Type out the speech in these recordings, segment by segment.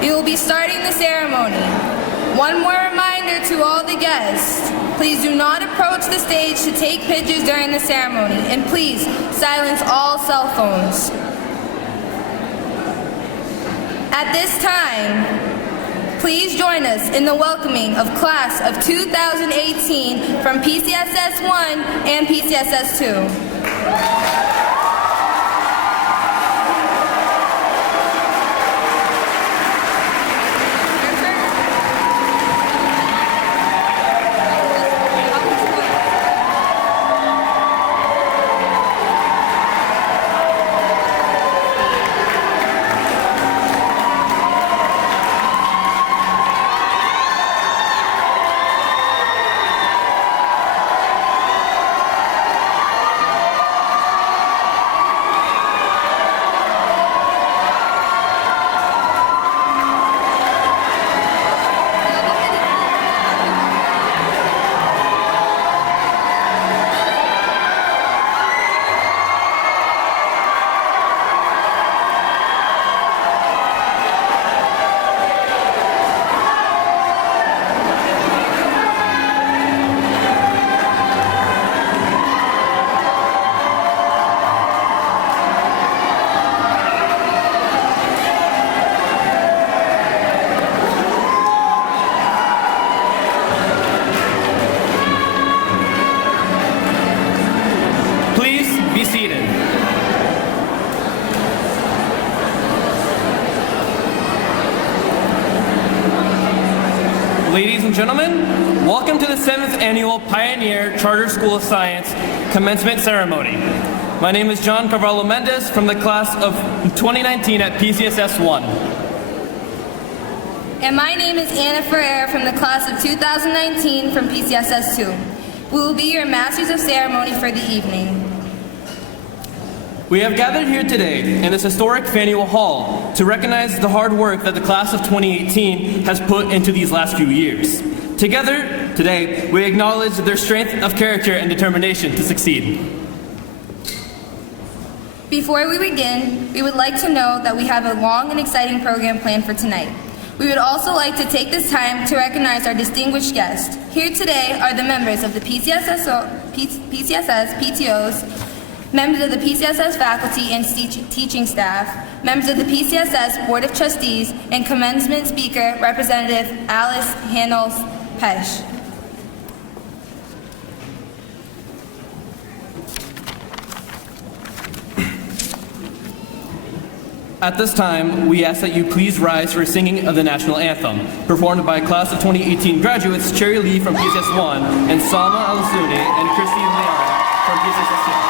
We will be starting the ceremony. One more reminder to all the guests. Please do not approach the stage to take pictures during the ceremony, and please silence all cell phones. At this time, please join us in the welcoming of Class of 2018 from PCSS 1 and PCSS 2. Ladies and gentlemen, welcome to the 7th Annual Pioneer Charter School of Science Commencement Ceremony. My name is John Carvalho Mendez from the class of 2019 at PCSS 1. And my name is Anna Ferreira from the class of 2019 from PCSS 2. We will be your Masters of Ceremony for the evening. We have gathered here today in this historic Faneuil Hall to recognize the hard work that the class of 2018 has put into these last few years. Together, today, we acknowledge their strength of character and determination to succeed. Before we begin, we would like to know that we have a long and exciting program planned for tonight. We would also like to take this time to recognize our distinguished guests. Here today are the members of the PCSS PTOs, members of the PCSS faculty and teaching staff, members of the PCSS Board of Trustees, and Commencement Speaker, Representative Alice Hanels-Pesch. At this time, we ask that you please rise for singing of the National Anthem, performed by Class of 2018 graduates Cherry Lee from PCSS 1 and Salma Al-Suni and Christina from PCSS 2.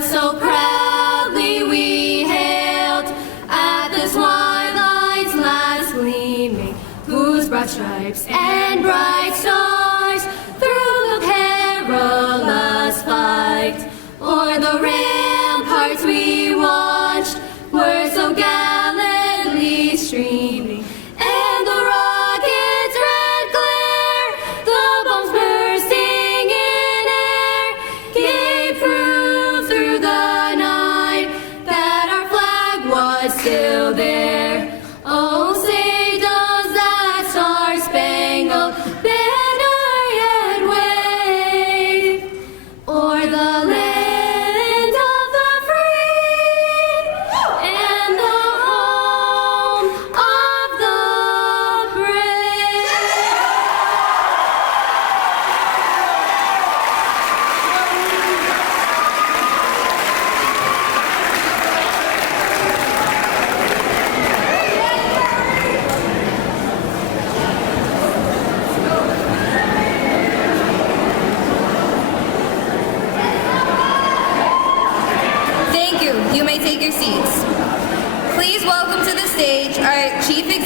So proudly we hailed at the twilight's last gleaming, whose broad stripes and bright stars through the perilous fight o'er the ramparts we watched were so gallantly streaming, and the rockets' red glare, the bombs bursting in air, gave proof through the night that our flag was still there. Oh, say does that star-spangled banner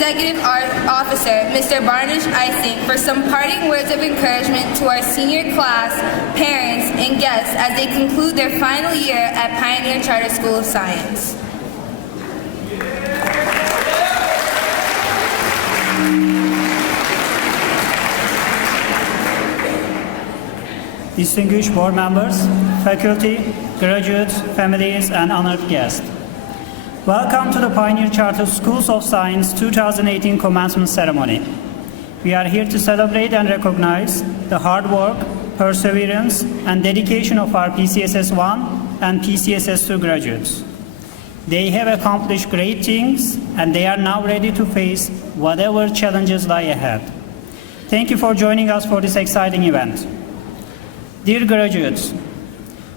Executive Officer, Mr. Barnish Ising, for some parting words of encouragement to our senior class, parents, and guests as they conclude their final year at Pioneer Charter School of Science. Distinguished board members, faculty, graduates, families, and honored guests. Welcome to the Pioneer Charter Schools of Science 2018 commencement ceremony. We are here to celebrate and recognize the hard work, perseverance, and dedication of our PCSS 1 and PCSS 2 graduates. They have accomplished great things, and they are now ready to face whatever challenges lie ahead. Thank you for joining us for this exciting event. Dear graduates,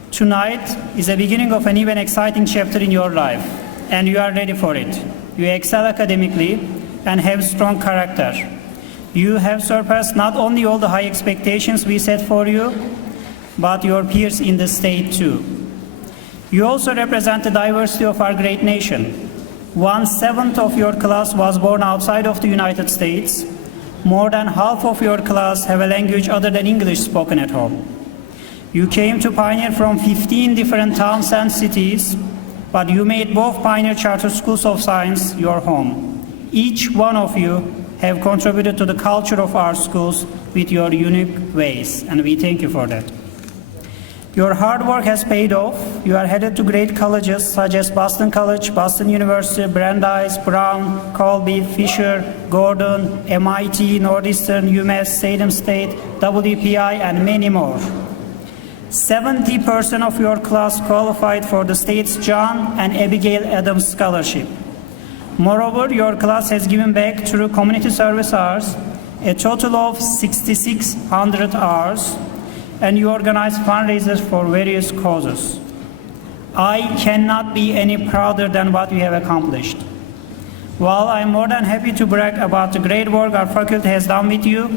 tonight is the beginning of an even exciting chapter in your life, and you are ready for it. You excel academically and have strong character. You have surpassed not only all the high expectations we set for you, but your peers in the state too. You also represent the diversity of our great nation. 1/7 of your class was born outside of the United States. More than half of your class have a language other than English spoken at home. You came to Pioneer from 15 different towns and cities, but you made both Pioneer Charter Schools of Science your home. Each one of you have contributed to the culture of our schools with your unique ways, and we thank you for that. Your hard work has paid off. You are headed to great colleges such as Boston College, Boston University, Brandeis, Brown, Colby, Fisher, Gordon, MIT, Northeastern, UMass, Salem State, WPI, and many more. 70% of your class qualified for the state's John and Abigail Adams Scholarship. Moreover, your class has given back through community service hours a total of 6,600 hours, and you organize fundraisers for various causes. I cannot be any prouder than what you have accomplished. While I'm more than happy to brag about the great work our faculty has done with you,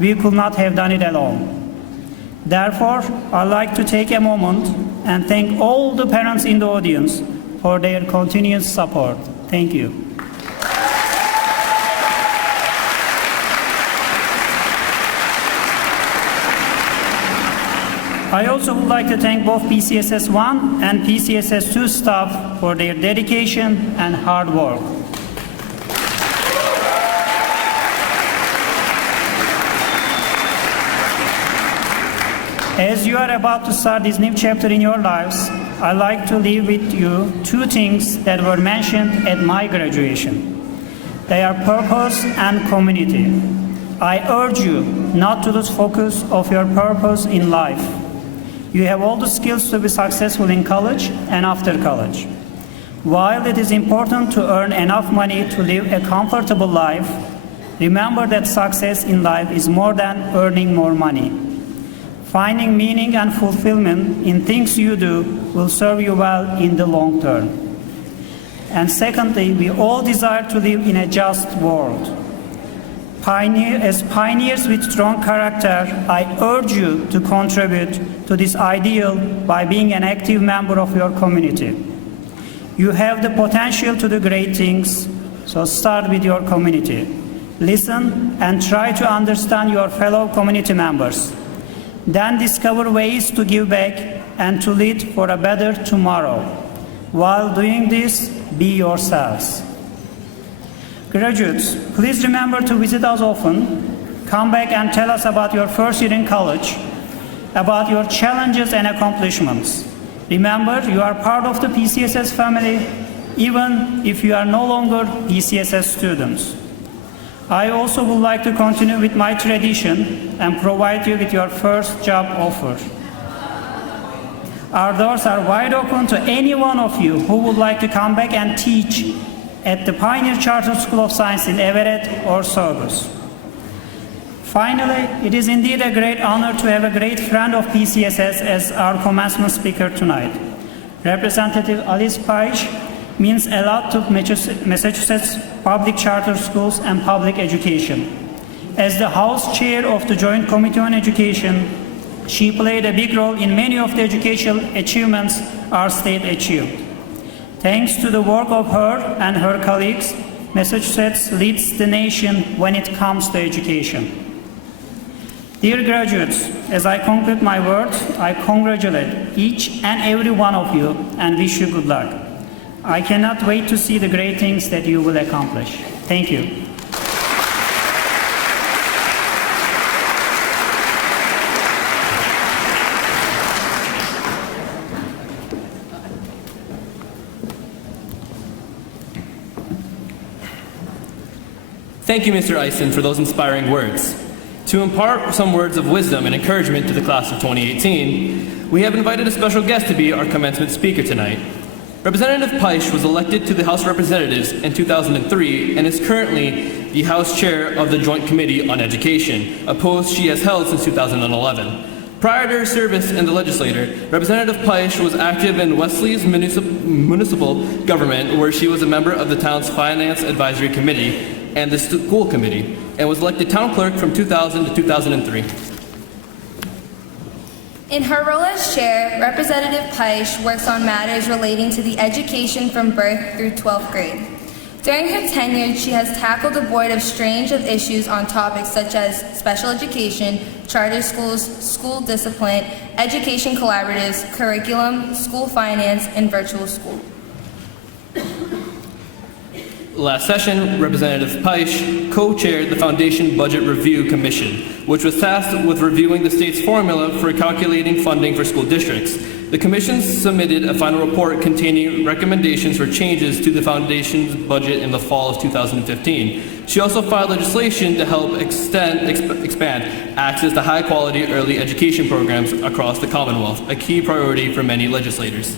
we could not have done it alone. Therefore, I'd like to take a moment and thank all the parents in the audience for their continuous support. Thank you. I also would like to thank both PCSS 1 and PCSS 2 staff for their dedication and hard work. As you are about to start this new chapter in your lives, I'd like to leave with you two things that were mentioned at my graduation. They are purpose and community. I urge you not to lose focus of your purpose in life. You have all the skills to be successful in college and after college. While it is important to earn enough money to live a comfortable life, remember that success in life is more than earning more money. Finding meaning and fulfillment in things you do will serve you well in the long term. And secondly, we all desire to live in a just world. As pioneers with strong character, I urge you to contribute to this ideal by being an active member of your community. You have the potential to do great things, so start with your community. Listen and try to understand your fellow community members. Then discover ways to give back and to lead for a better tomorrow. While doing this, be yourselves. Graduates, please remember to visit us often. Come back and tell us about your first year in college, about your challenges and accomplishments. Remember, you are part of the PCSS family, even if you are no longer PCSS students. I also would like to continue with my tradition and provide you with your first job offer. Our doors are wide open to any one of you who would like to come back and teach at the Pioneer Charter School of Science in Everett or Saugus. Finally, it is indeed a great honor to have a great friend of PCSS as our commencement speaker tonight. Representative Alice Page means a lot to Massachusetts public charter schools and public education. As the House Chair of the Joint Committee on Education, she played a big role in many of the educational achievements our state achieved. Thanks to the work of her and her colleagues, Massachusetts leads the nation when it comes to education. Dear graduates, as I conclude my words, I congratulate each and every one of you and wish you good luck. I cannot wait to see the great things that you will accomplish. Thank you. Thank you, Mr. Eisen, for those inspiring words. To impart some words of wisdom and encouragement to the class of 2018, we have invited a special guest to be our commencement speaker tonight. Representative Peisch was elected to the House of Representatives in 2003 and is currently the House Chair of the Joint Committee on Education, a post she has held since 2011. Prior to her service in the legislature, Representative Peisch was active in Wesley's municipal government, where she was a member of the town's Finance Advisory Committee and the School Committee, and was elected town clerk from 2000 to 2003. In her role as chair, Representative Peisch works on matters relating to the education from birth through 12th grade. During her tenure, she has tackled a void of range of issues on topics such as special education, charter schools, school discipline, education collaboratives, curriculum, school finance, and virtual school. Last session, Representative Peisch co-chaired the Foundation Budget Review Commission, which was tasked with reviewing the state's formula for calculating funding for school districts. The commission submitted a final report containing recommendations for changes to the Foundation's budget in the fall of 2015. She also filed legislation to help expand access to high-quality early education programs across the Commonwealth, a key priority for many legislators.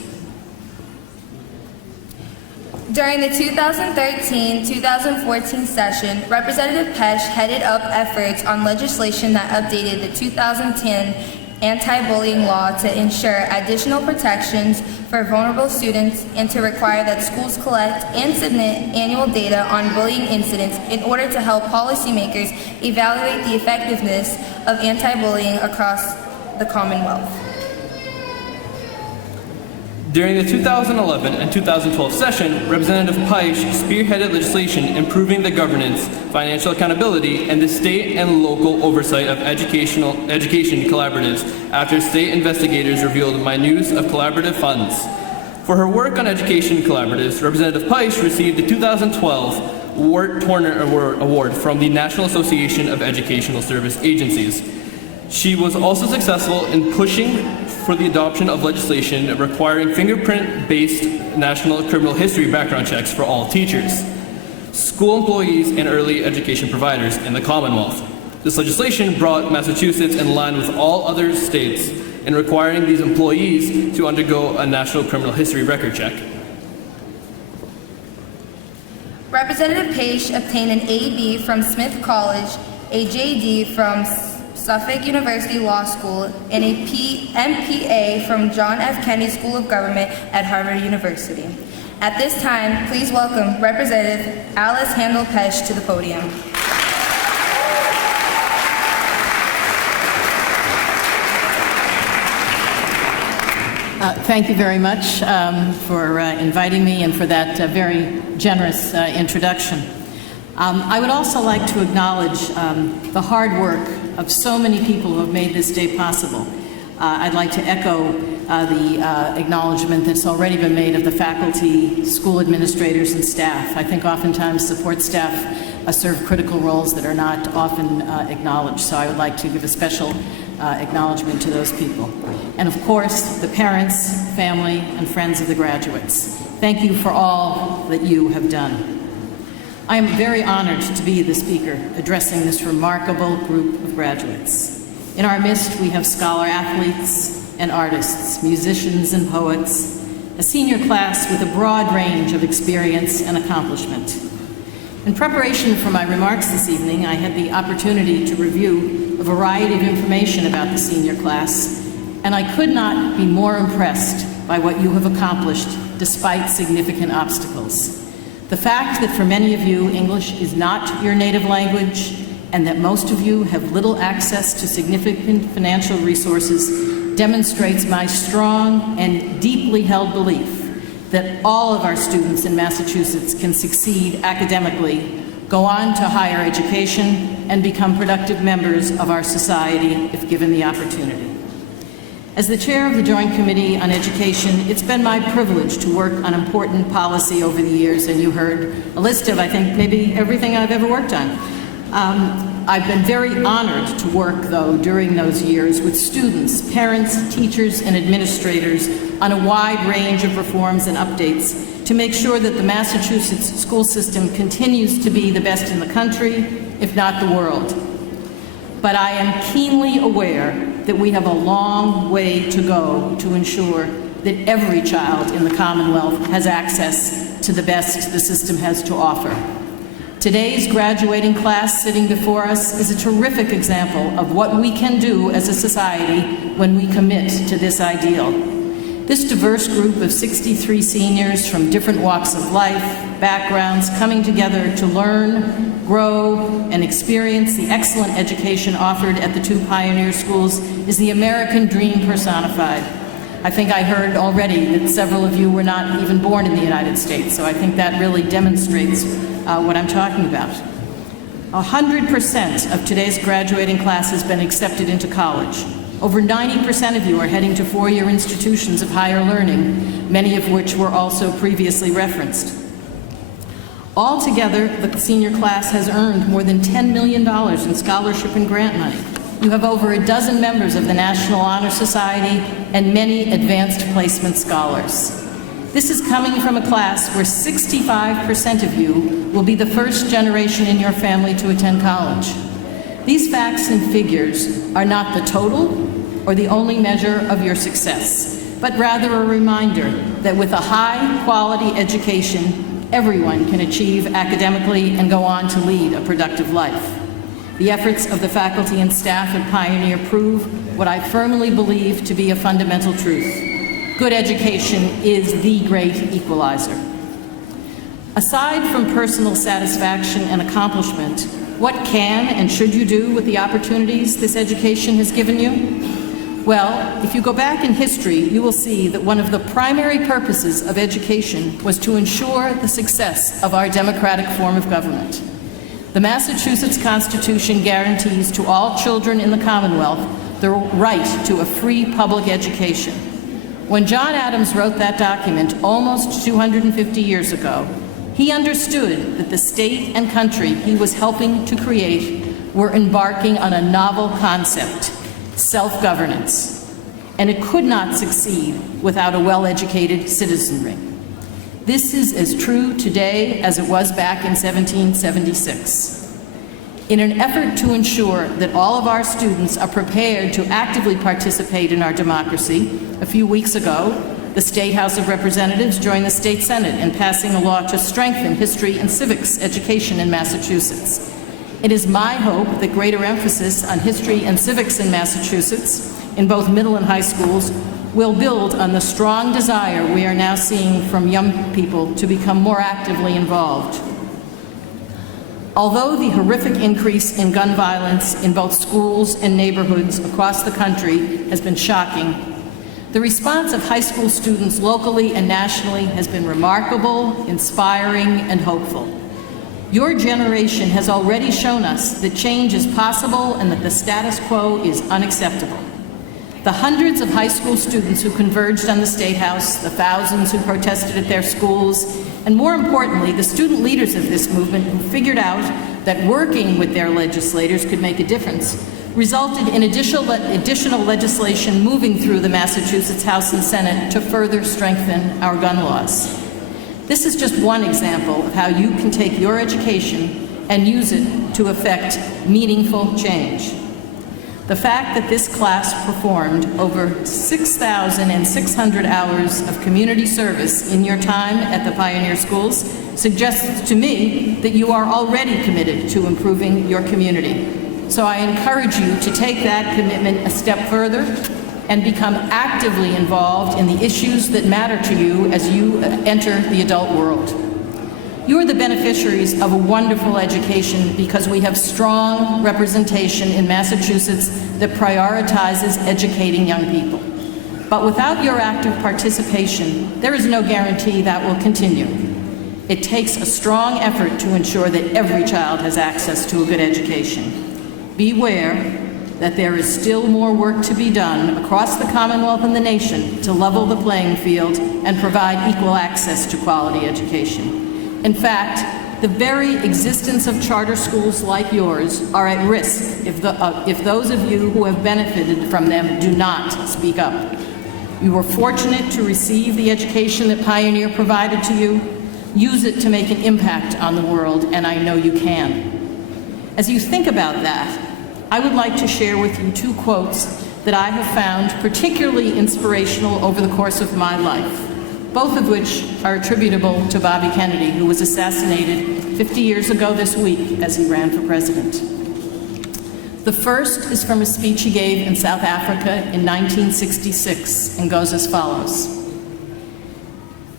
During the 2013-2014 session, Representative Peisch headed up efforts on legislation that updated the 2010 anti-bullying law to ensure additional protections for vulnerable students and to require that schools collect and submit annual data on bullying incidents in order to help policymakers evaluate the effectiveness of anti-bullying across the Commonwealth. During the 2011 and 2012 session, Representative Peisch spearheaded legislation improving the governance, financial accountability, and the state and local oversight of education collaboratives after state investigators revealed minutiae of collaborative funds. For her work on education collaboratives, Representative Peisch received the 2012 Wart Turner Award from the National Association of Educational Service Agencies. She was also successful in pushing for the adoption of legislation requiring fingerprint-based national criminal history background checks for all teachers, school employees, and early education providers in the Commonwealth. This legislation brought Massachusetts in line with all other states in requiring these employees to undergo a national criminal history record check. Representative Peisch obtained an AB from Smith College, a JD from Suffolk University Law School, and a MPA from John F. Kennedy School of Government at Harvard University. At this time, please welcome Representative Alice Handel Peisch to the podium. Thank you very much for inviting me and for that very generous introduction. I would also like to acknowledge the hard work of so many people who have made this day possible. I'd like to echo the acknowledgement that's already been made of the faculty, school administrators, and staff. I think oftentimes support staff serve critical roles that are not often acknowledged, so I would like to give a special acknowledgement to those people. And of course, the parents, family, and friends of the graduates. Thank you for all that you have done. I am very honored to be the speaker addressing this remarkable group of graduates. In our midst, we have scholar athletes and artists, musicians and poets, a senior class with a broad range of experience and accomplishment. In preparation for my remarks this evening, I had the opportunity to review a variety of information about the senior class, and I could not be more impressed by what you have accomplished despite significant obstacles. The fact that for many of you, English is not your native language, and that most of you have little access to significant financial resources demonstrates my strong and deeply held belief that all of our students in Massachusetts can succeed academically, go on to higher education, and become productive members of our society if given the opportunity. As the chair of the Joint Committee on Education, it's been my privilege to work on important policy over the years, and you heard a list of, I think, maybe everything I've ever worked on. I've been very honored to work, though, during those years with students, parents, teachers, and administrators on a wide range of reforms and updates to make sure that the Massachusetts school system continues to be the best in the country, if not the world. But I am keenly aware that we have a long way to go to ensure that every child in the Commonwealth has access to the best the system has to offer. Today's graduating class sitting before us is a terrific example of what we can do as a society when we commit to this ideal. This diverse group of 63 seniors from different walks of life, backgrounds, coming together to learn, grow, and experience the excellent education offered at the two pioneer schools is the American dream personified. I think I heard already that several of you were not even born in the United States, so I think that really demonstrates what I'm talking about. 100% of today's graduating class has been accepted into college. Over 90% of you are heading to four-year institutions of higher learning, many of which were also previously referenced. Altogether, the senior class has earned more than $10 million in scholarship and grant money. You have over a dozen members of the National Honor Society and many advanced placement scholars. This is coming from a class where 65% of you will be the first generation in your family to attend college. These facts and figures are not the total or the only measure of your success, but rather a reminder that with a high-quality education, everyone can achieve academically and go on to lead a productive life. The efforts of the faculty and staff at Pioneer prove what I firmly believe to be a fundamental truth. Good education is the great equalizer. Aside from personal satisfaction and accomplishment, what can and should you do with the opportunities this education has given you? Well, if you go back in history, you will see that one of the primary purposes of education was to ensure the success of our democratic form of government. The Massachusetts Constitution guarantees to all children in the Commonwealth the right to a free public education. When John Adams wrote that document almost 250 years ago, he understood that the state and country he was helping to create were embarking on a novel concept, self-governance, and it could not succeed without a well-educated citizenry. This is as true today as it was back in 1776. In an effort to ensure that all of our students are prepared to actively participate in our democracy, a few weeks ago, the State House of Representatives joined the State Senate in passing a law to strengthen history and civics education in Massachusetts. It is my hope that greater emphasis on history and civics in Massachusetts, in both middle and high schools, will build on the strong desire we are now seeing from young people to become more actively involved. Although the horrific increase in gun violence in both schools and neighborhoods across the country has been shocking, the response of high school students locally and nationally has been remarkable, inspiring, and hopeful. Your generation has already shown us that change is possible and that the status quo is unacceptable. The hundreds of high school students who converged on the State House, the thousands who protested at their schools, and more importantly, the student leaders of this movement who figured out that working with their legislators could make a difference, resulted in additional legislation moving through the Massachusetts House and Senate to further strengthen our gun laws. This is just one example of how you can take your education and use it to effect meaningful change. The fact that this class performed over 6,600 hours of community service in your time at the Pioneer Schools suggests to me that you are already committed to improving your community. So I encourage you to take that commitment a step further and become actively involved in the issues that matter to you as you enter the adult world. You are the beneficiaries of a wonderful education because we have strong representation in Massachusetts that prioritizes educating young people. But without your active participation, there is no guarantee that will continue. It takes a strong effort to ensure that every child has access to a good education. Beware that there is still more work to be done across the Commonwealth and the nation to level the playing field and provide equal access to quality education. In fact, the very existence of charter schools like yours are at risk if those of you who have benefited from them do not speak up. You were fortunate to receive the education that Pioneer provided to you. Use it to make an impact on the world, and I know you can. As you think about that, I would like to share with you two quotes that I have found particularly inspirational over the course of my life, both of which are attributable to Bobby Kennedy, who was assassinated 50 years ago this week as he ran for president. The first is from a speech he gave in South Africa in 1966 and goes as follows.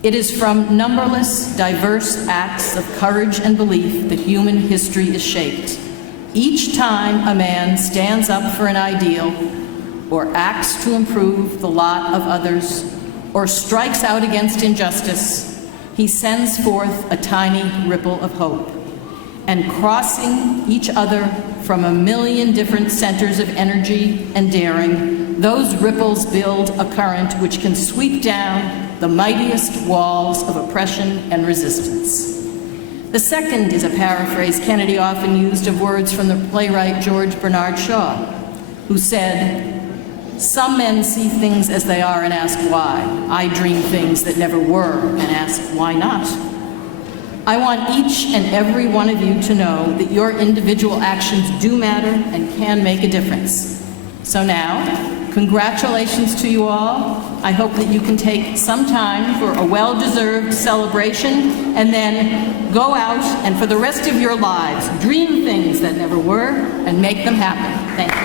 It is from numberless, diverse acts of courage and belief that human history is shaped. Each time a man stands up for an ideal, or acts to improve the lot of others, or strikes out against injustice, he sends forth a tiny ripple of hope. And crossing each other from a million different centers of energy and daring, those ripples build a current which can sweep down the mightiest walls of oppression and resistance. The second is a paraphrase Kennedy often used of words from the playwright George Bernard Shaw, who said, "Some men see things as they are and ask why. I dream things that never were and ask why not." I want each and every one of you to know that your individual actions do matter and can make a difference. So now, congratulations to you all. I hope that you can take some time for a well-deserved celebration and then go out and for the rest of your lives, dream things that never were and make them happen. Thank you.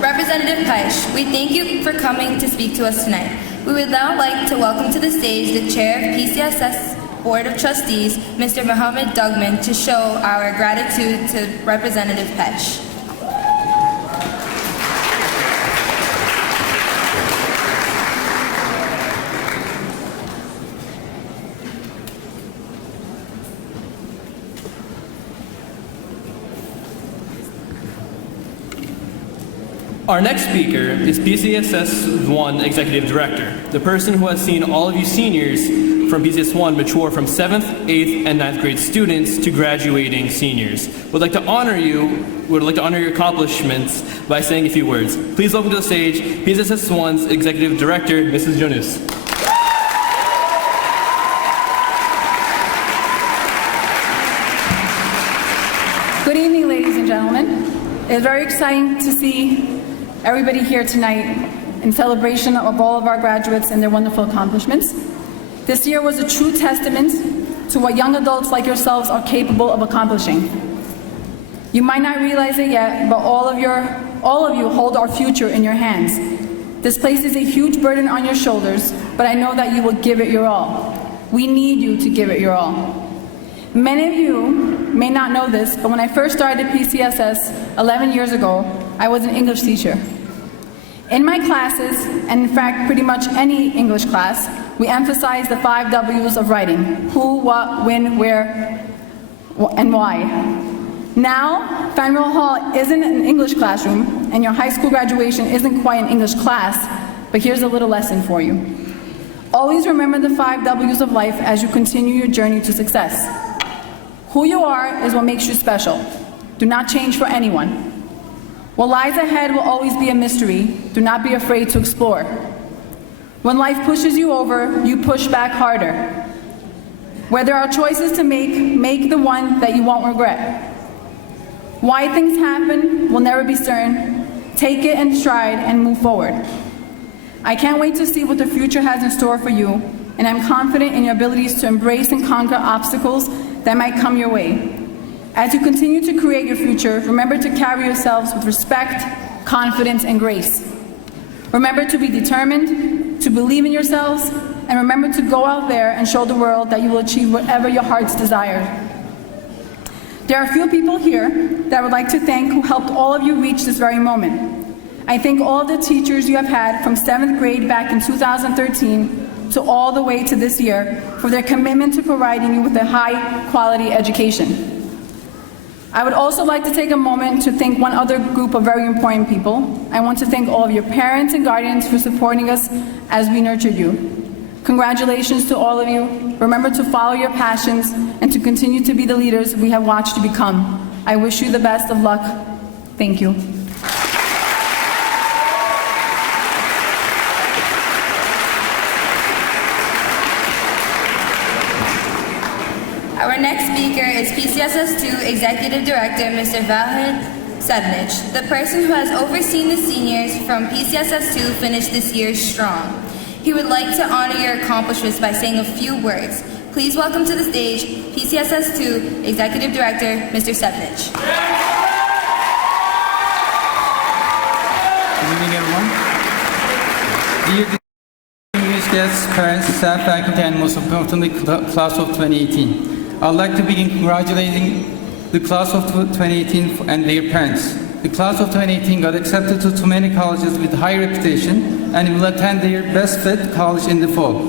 Representative Peisch, we thank you for coming to speak to us tonight. We would now like to welcome to the stage the Chair of PCSS Board of Trustees, Mr. Mohammed Dugman, to show our gratitude to Representative Peisch. Our next speaker is PCSS 1 Executive Director, the person who has seen all of you seniors from PCSS 1 mature from 7th, 8th, and 9th grade students to graduating seniors. Would like to honor your accomplishments by saying a few words. Please welcome to the stage PCSS 1's Executive Director, Mrs. Jonas. Good evening, ladies and gentlemen. It's very exciting to see everybody here tonight in celebration of all of our graduates and their wonderful accomplishments. This year was a true testament to what young adults like yourselves are capable of accomplishing. You might not realize it yet, but all of you hold our future in your hands. This places a huge burden on your shoulders, but I know that you will give it your all. We need you to give it your all. Many of you may not know this, but when I first started at PCSS 11 years ago, I was an English teacher. In my classes, and in fact pretty much any English class, we emphasize the 5 W's of writing: who, what, when, where, and why. Now, Faneuil Hall isn't an English classroom, and your high school graduation isn't quite an English class, but here's a little lesson for you. Always remember the 5 W's of life as you continue your journey to success. Who you are is what makes you special. Do not change for anyone. What lies ahead will always be a mystery. Do not be afraid to explore. When life pushes you over, you push back harder. Where there are choices to make the one that you won't regret. Why things happen will never be certain. Take it in stride and move forward. I can't wait to see what the future has in store for you, and I'm confident in your abilities to embrace and conquer obstacles that might come your way. As you continue to create your future, remember to carry yourselves with respect, confidence, and grace. Remember to be determined, to believe in yourselves, and remember to go out there and show the world that you will achieve whatever your hearts desire. There are a few people here that I would like to thank who helped all of you reach this very moment. I thank all the teachers you have had from 7th grade back in 2013 to all the way to this year for their commitment to providing you with a high-quality education. I would also like to take a moment to thank one other group of very important people. I want to thank all of your parents and guardians for supporting us as we nurtured you. Congratulations to all of you. Remember to follow your passions and to continue to be the leaders we have watched you become. I wish you the best of luck. Thank you. Our next speaker is PCSS 2 Executive Director, Mr. Vahan Sednich, the person who has overseen the seniors from PCSS 2 finish this year strong. He would like to honor your accomplishments by saying a few words. Please welcome to the stage PCSS 2 Executive Director, Mr. Sednich. Good evening, everyone. Dear distinguished guests, parents, staff, faculty, and most importantly, class of 2018. I'd like to begin congratulating the class of 2018 and their parents. The class of 2018 got accepted to too many colleges with high reputation and will attend their best fit college in the fall.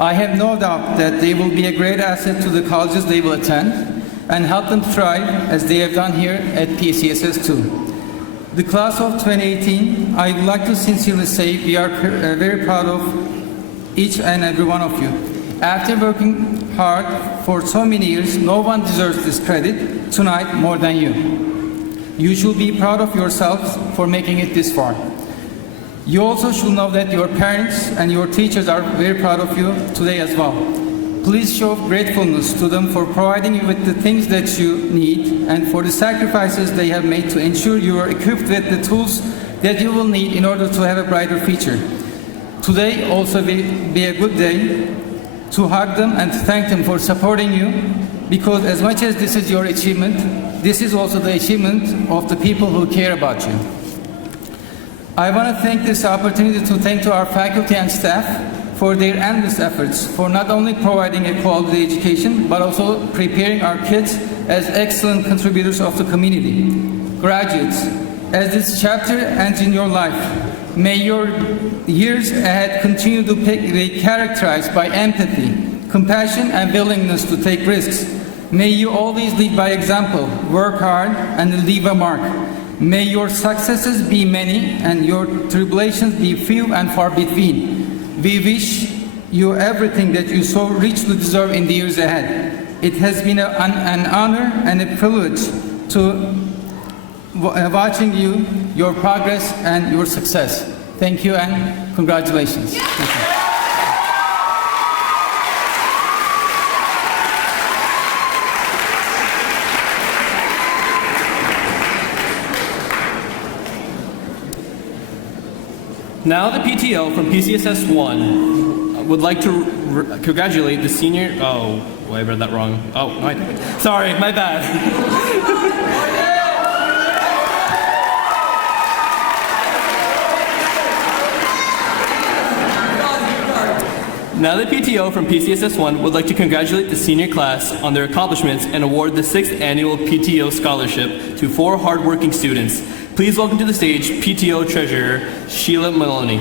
I have no doubt that they will be a great asset to the colleges they will attend and help them thrive as they have done here at PCSS 2. The class of 2018, I would like to sincerely say we are very proud of each and every one of you. After working hard for so many years, no one deserves this credit tonight more than you. You should be proud of yourselves for making it this far. You also should know that your parents and your teachers are very proud of you today as well. Please show gratefulness to them for providing you with the things that you need and for the sacrifices they have made to ensure you are equipped with the tools that you will need in order to have a brighter future. Today also will be a good day to hug them and to thank them for supporting you, because as much as this is your achievement, this is also the achievement of the people who care about you. I want to take this opportunity to thank to our faculty and staff for their endless efforts for not only providing a quality education, but also preparing our kids as excellent contributors of the community. Graduates, as this chapter ends in your life, may your years ahead continue to be characterized by empathy, compassion, and willingness to take risks. May you always lead by example, work hard, and leave a mark. May your successes be many and your tribulations be few and far between. We wish you everything that you so richly deserve in the years ahead. It has been an honor and a privilege to watching you, your progress, and your success. Thank you and congratulations. Thank you. Now the PTO from PCSS 1 would like to congratulate the senior... Oh, I read that wrong. Oh, sorry, my bad. Now the PTO from PCSS 1 would like to congratulate the senior class on their accomplishments and award the 6th annual PTO scholarship to 4 hardworking students. Please welcome to the stage PTO Treasurer Sheila Maloney.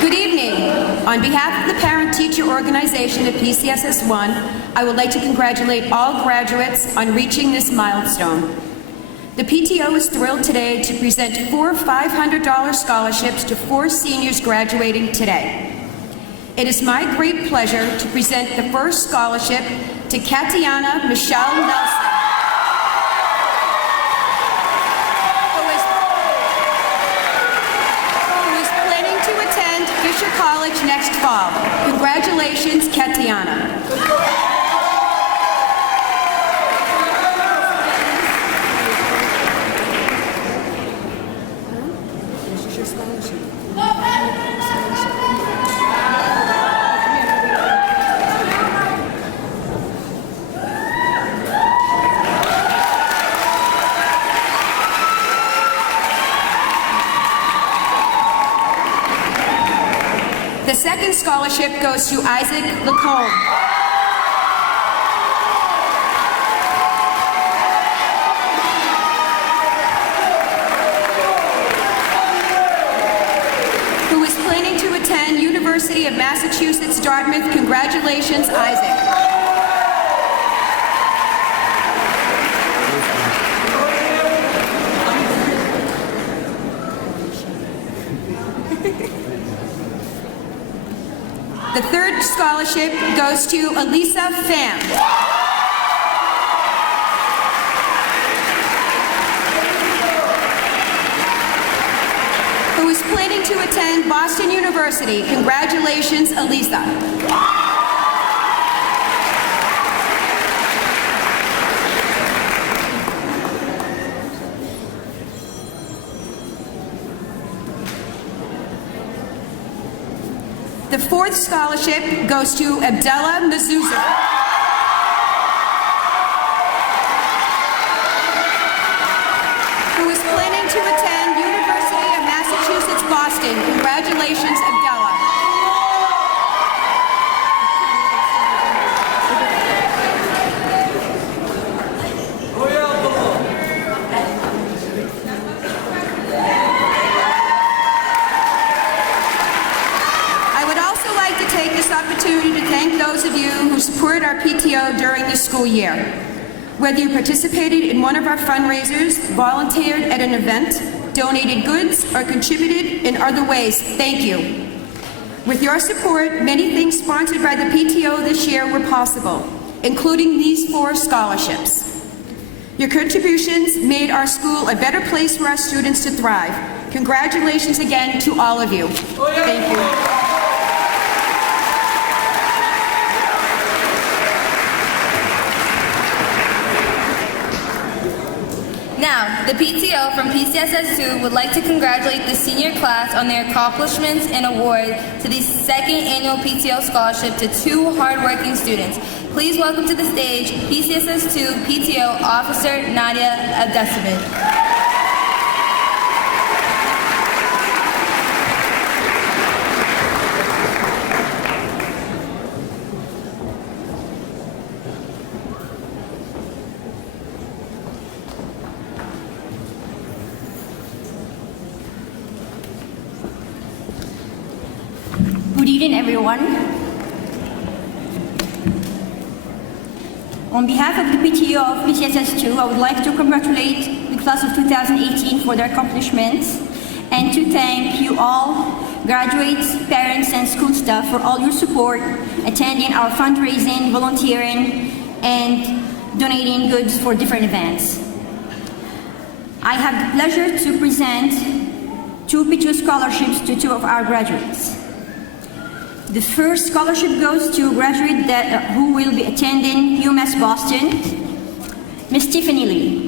Good evening. On behalf of the parent-teacher organization at PCSS 1, I would like to congratulate all graduates on reaching this milestone. The PTO is thrilled today to present 4 $500 scholarships to 4 seniors graduating today. It is my great pleasure to present the first scholarship to Katiana Michelle Nelson, who is planning to attend Fisher College next fall. Congratulations, Katiana. second scholarship goes to Isaac Lacombe. Who is planning to attend University of Massachusetts, Dartmouth. Congratulations, Isaac. The third scholarship goes to Elisa Pham. Who is planning to attend Boston University. Congratulations, Elisa. The fourth scholarship goes to Abdullah Mezouza. Who is planning to attend University of Massachusetts, Boston. Congratulations, Abdullah. Opportunity to thank those of you who supported our PTO during the school year. Whether you participated in one of our fundraisers, volunteered at an event, donated goods, or contributed in other ways, thank you. With your support, many things sponsored by the PTO this year were possible, including these 4 scholarships. Your contributions made our school a better place for our students to thrive. Congratulations again to all of you. Thank you. Now, the PTO from PCSS 2 would like to congratulate the senior class on their accomplishments and award to the second annual PTO scholarship to 2 hardworking students. Please welcome to the stage PCSS 2 PTO Officer Nadia Abdesimid. Good evening, everyone. On behalf of the PTO of PCSS 2, I would like to congratulate the class of 2018 for their accomplishments and to thank you all, graduates, parents, and school staff for all your support, attending our fundraising, volunteering, and donating goods for different events. I have the pleasure to present 2 PTO scholarships to 2 of our graduates. The first scholarship goes to a graduate who will be attending UMass Boston, Miss Tiffany Lee.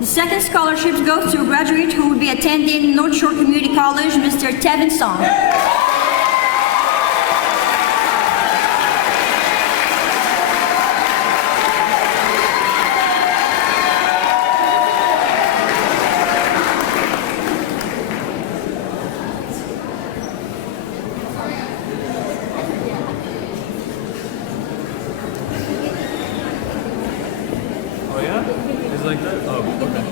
The second scholarship goes to a graduate who will be attending North Shore Community College, Mr. Tevin Song. Oh yeah? It's like that? Oh, okay.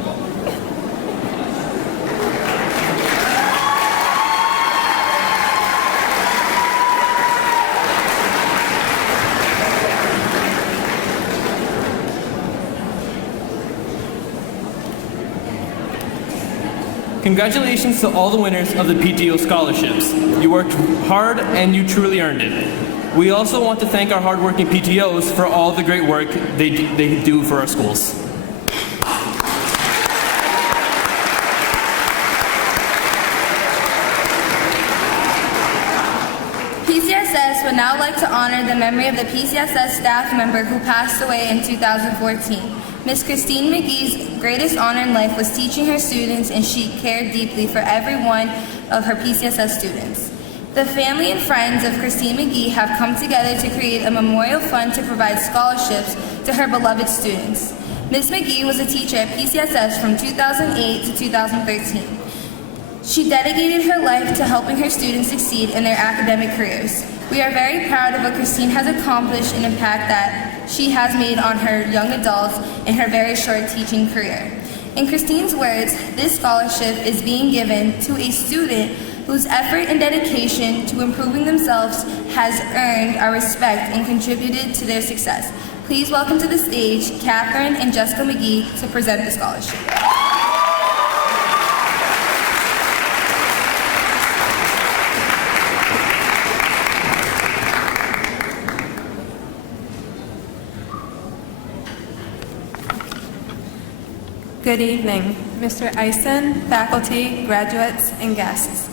Congratulations to all the winners of the PTO scholarships. You worked hard and you truly earned it. We also want to thank our hardworking PTOs for all the great work they do for our schools. PCSS would now like to honor the memory of the PCSS staff member who passed away in 2014. Miss Christine McGee's greatest honor in life was teaching her students, and she cared deeply for every one of her PCSS students. The family and friends of Christine McGee have come together to create a memorial fund to provide scholarships to her beloved students. Miss McGee was a teacher at PCSS from 2008 to 2013. She dedicated her life to helping her students succeed in their academic careers. We are very proud of what Christine has accomplished and impact that she has made on her young adults in her very short teaching career. In Christine's words, this scholarship is being given to a student whose effort and dedication to improving themselves has earned our respect and contributed to their success. Please welcome to the stage Catherine and Jessica McGee to present the scholarship. Good evening, Mr. Eisen, faculty, graduates, and guests.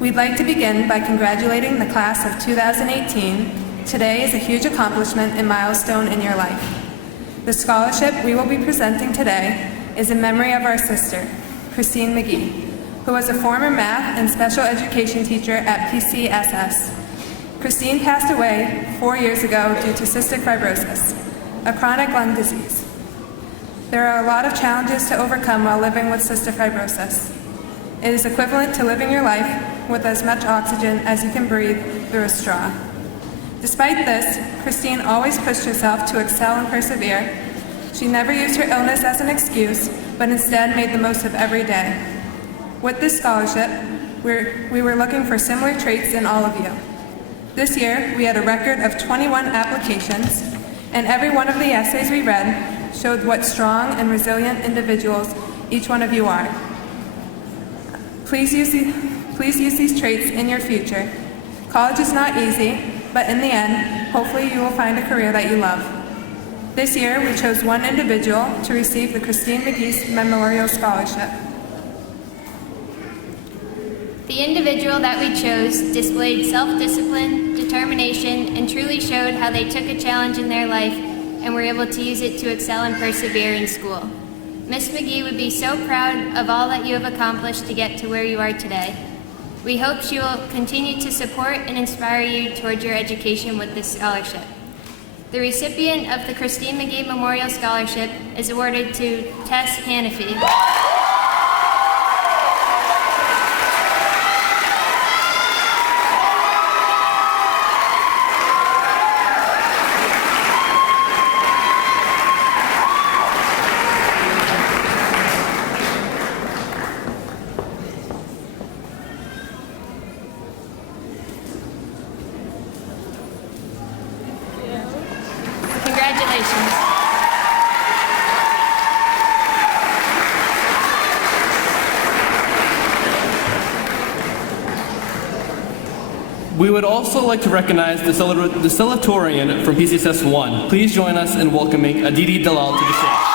We'd like to begin by congratulating the class of 2018. Today is a huge accomplishment and milestone in your life. The scholarship we will be presenting today is in memory of our sister, Christine McGee, who was a former math and special education teacher at PCSS. Christine passed away 4 years ago due to cystic fibrosis, a chronic lung disease. There are a lot of challenges to overcome while living with cystic fibrosis. It is equivalent to living your life with as much oxygen as you can breathe through a straw. Despite this, Christine always pushed herself to excel and persevere. She never used her illness as an excuse, but instead made the most of every day. With this scholarship, we were looking for similar traits in all of you. This year, we had a record of 21 applications, and every one of the essays we read showed what strong and resilient individuals each one of you are. Please use these traits in your future. College is not easy, but in the end, hopefully you will find a career that you love. This year, we chose one individual to receive the Christine McGee Memorial Scholarship. The individual that we chose displayed self-discipline, determination, and truly showed how they took a challenge in their life and were able to use it to excel and persevere in school. Miss McGee would be so proud of all that you have accomplished to get to where you are today. We hope she will continue to support and inspire you towards your education with this scholarship. The recipient of the Christine McGee Memorial Scholarship is awarded to Tess Hannafy. Congratulations. We would also like to recognize the Salutatorian from PCSS 1. Please join us in welcoming Aditi Dalal to the stage.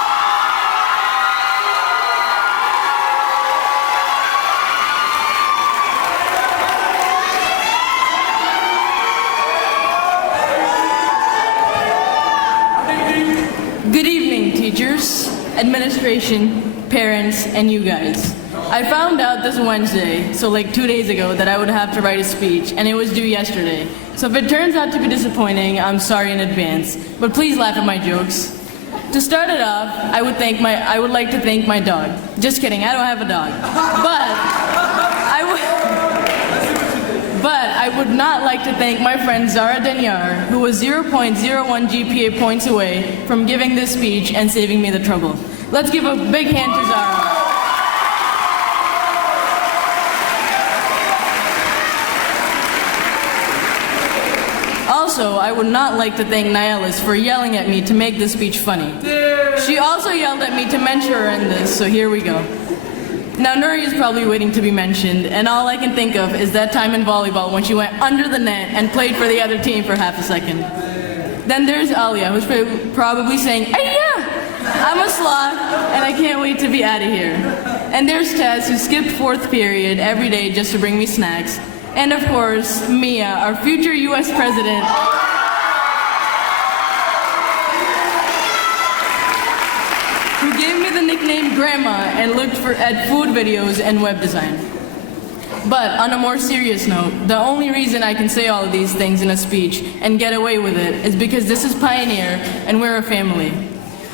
Good evening, teachers, administration, parents, and you guys. I found out this Wednesday, so like 2 days ago, that I would have to write a speech, and it was due yesterday. So if it turns out to be disappointing, I'm sorry in advance, but please laugh at my jokes. To start it off, I would like to thank my dog. Just kidding, I don't have a dog. But I would not like to thank my friend Zara Danyar, who was 0.01 GPA points away from giving this speech and saving me the trouble. Let's give a big hand to Zara. Also, I would not like to thank Nyelis for yelling at me to make this speech funny. She also yelled at me to mention her in this, so here we go. Now, Nuri is probably waiting to be mentioned, and all I can think of is that time in volleyball when she went under the net and played for the other team for half a second. Then there's Alia, who's probably saying, "Hey, yeah, I'm a sloth, and I can't wait to be out of here." And there's Tess, who skipped 4th period every day just to bring me snacks. And of course, Mia, our future U.S. president, who gave me the nickname Grandma and looked at food videos and web design. But on a more serious note, the only reason I can say all of these things in a speech and get away with it is because this is Pioneer and we're a family.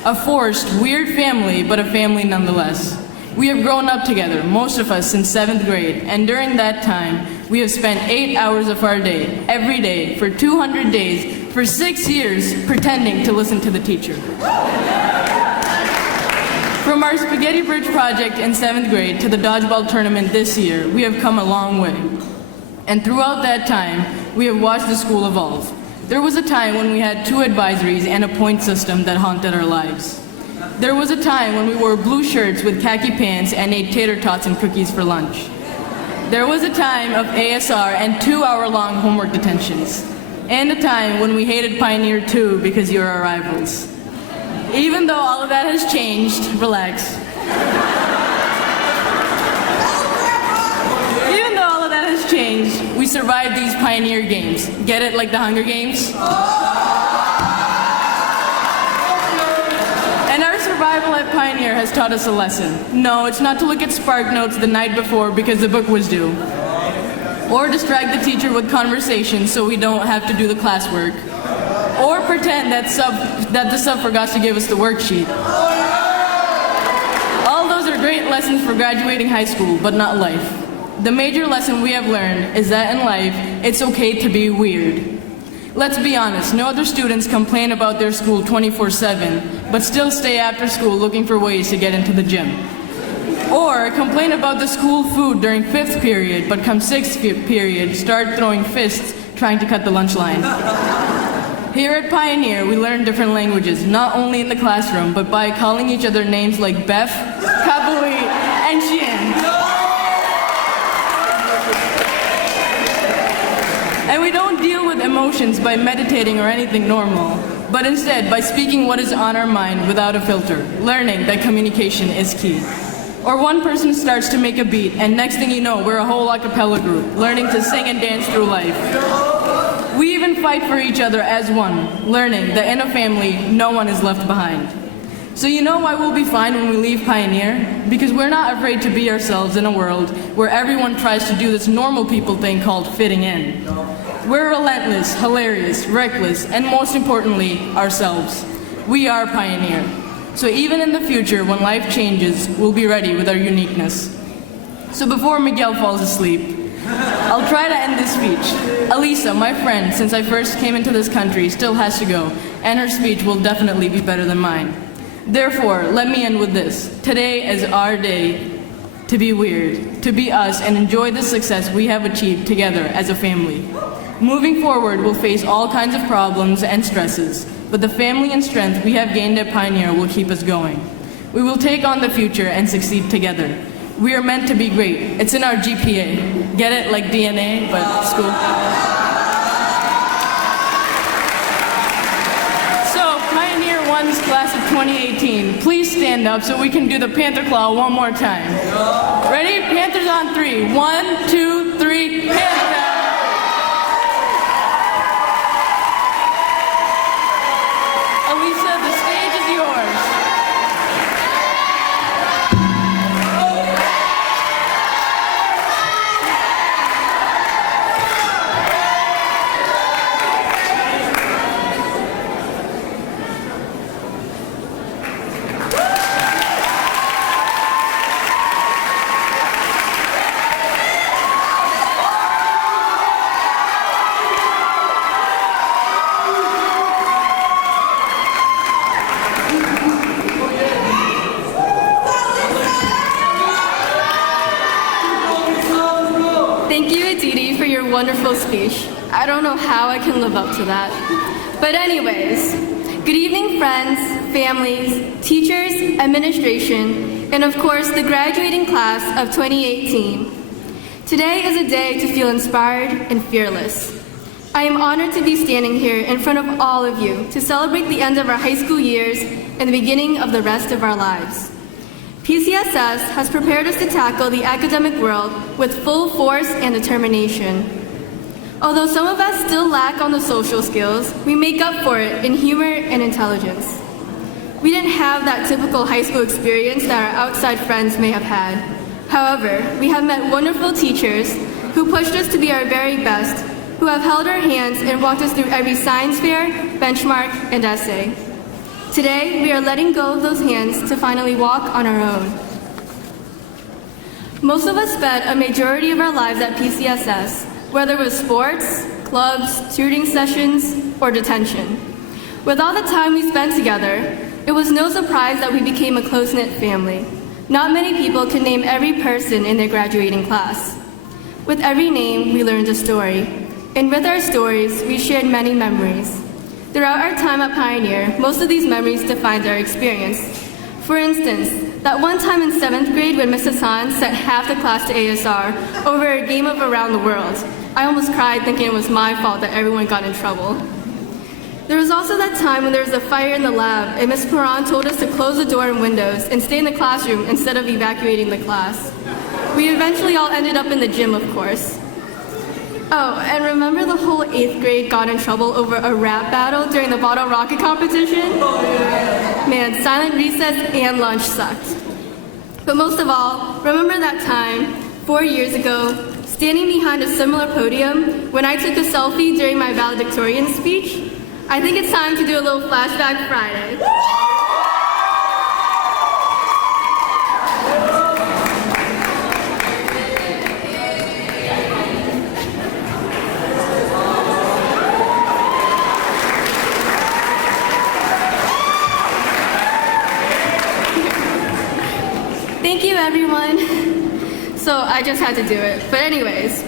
A forced, weird family, but a family nonetheless. We have grown up together, most of us since 7th grade, and during that time, we have spent 8 hours of our day, every day, for 200 days, for 6 years, pretending to listen to the teacher. From our Spaghetti Bridge project in 7th grade to the dodgeball tournament this year, we have come a long way. And throughout that time, we have watched the school evolve. There was a time when we had 2 advisories and a point system that haunted our lives. There was a time when we wore blue shirts with khaki pants and ate tater tots and cookies for lunch. There was a time of ASR and 2-hour-long homework detentions. And a time when we hated Pioneer too because you're our rivals. Even though all of that has changed, relax. Even though all of that has changed, we survived these Pioneer games. Get it, like the Hunger Games? And our survival at Pioneer has taught us a lesson. No, it's not to look at Spark Notes the night before because the book was due. Or distract the teacher with conversation so we don't have to do the classwork. Or pretend that the sub forgot to give us the worksheet. All those are great lessons for graduating high school, but not life. The major lesson we have learned is that in life, it's okay to be weird. Let's be honest, no other students complain about their school 24/7, but still stay after school looking for ways to get into the gym. Or complain about the school food during 5th period, but come 6th period, start throwing fists trying to cut the lunch line. Here at Pioneer, we learn different languages, not only in the classroom, but by calling each other names like Beth, Kabui, and Xian. And we don't deal with emotions by meditating or anything normal, but instead by speaking what is on our mind without a filter, learning that communication is key. Or one person starts to make a beat, and next thing you know, we're a whole a cappella group, learning to sing and dance through life. We even fight for each other as one, learning that in a family, no one is left behind. So you know why we'll be fine when we leave Pioneer? Because we're not afraid to be ourselves in a world where everyone tries to do this normal people thing called fitting in. We're relentless, hilarious, reckless, and most importantly, ourselves. We are Pioneer. So even in the future, when life changes, we'll be ready with our uniqueness. So before Miguel falls asleep, I'll try to end this speech. Elisa, my friend, since I first came into this country, still has to go, and her speech will definitely be better than mine. Therefore, let me end with this. Today is our day to be weird, to be us, and enjoy the success we have achieved together as a family. Moving forward, we'll face all kinds of problems and stresses, but the family and strength we have gained at Pioneer will keep us going. We will take on the future and succeed together. We are meant to be great. It's in our GPA. Get it? Like DNA, but school. So, Pioneer 1's class of 2018, please stand up so we can do the Panther Claw one more time. Ready? Panthers on 3. 1, 2, 3, Panther! Elisa, the stage is yours. Wonderful speech. I don't know how I can live up to that. But anyways, good evening friends, families, teachers, administration. and of course the graduating class of 2018. Today is a day to feel inspired and fearless. I am honored to be standing here in front of all of you to celebrate the end of our high school years and the beginning of the rest of our lives. PCSS has prepared us to tackle the academic world with full force and determination. Although some of us still lack on the social skills, we make up for it in humor and intelligence. We didn't have that typical high school experience that our outside friends may have had. However, we have met wonderful teachers who pushed us to be our very best, who have held our hands and walked us through every science fair, benchmark, and essay. Today, we are letting go of those hands to finally walk on our own. Most of us spent a majority of our lives at PCSS, whether it was sports, clubs, tutoring sessions, or detention. With all the time we spent together, it was no surprise that we became a close-knit family. Not many people can name every person in their graduating class. With every name, we learned a story. And with our stories, we shared many memories. Throughout our time at Pioneer, most of these memories defined our experience. For instance, that one time in 7th grade when Ms. Hassan sent half the class to ASR over a game of Around the World. I almost cried thinking it was my fault that everyone got in trouble. There was also that time when there was a fire in the lab and Ms. Paran told us to close the door and windows and stay in the classroom instead of evacuating the class. We eventually all ended up in the gym, of course. Oh, and remember the whole 8th grade got in trouble over a rap battle during the bottle rocket competition? Man, silent recess and lunch sucked. But most of all, remember that time, 4 years ago, standing behind a similar podium when I took a selfie during my valedictorian speech? I think it's time to do a little Flashback Friday. Thank you, everyone. So I just had to do it. But anyways,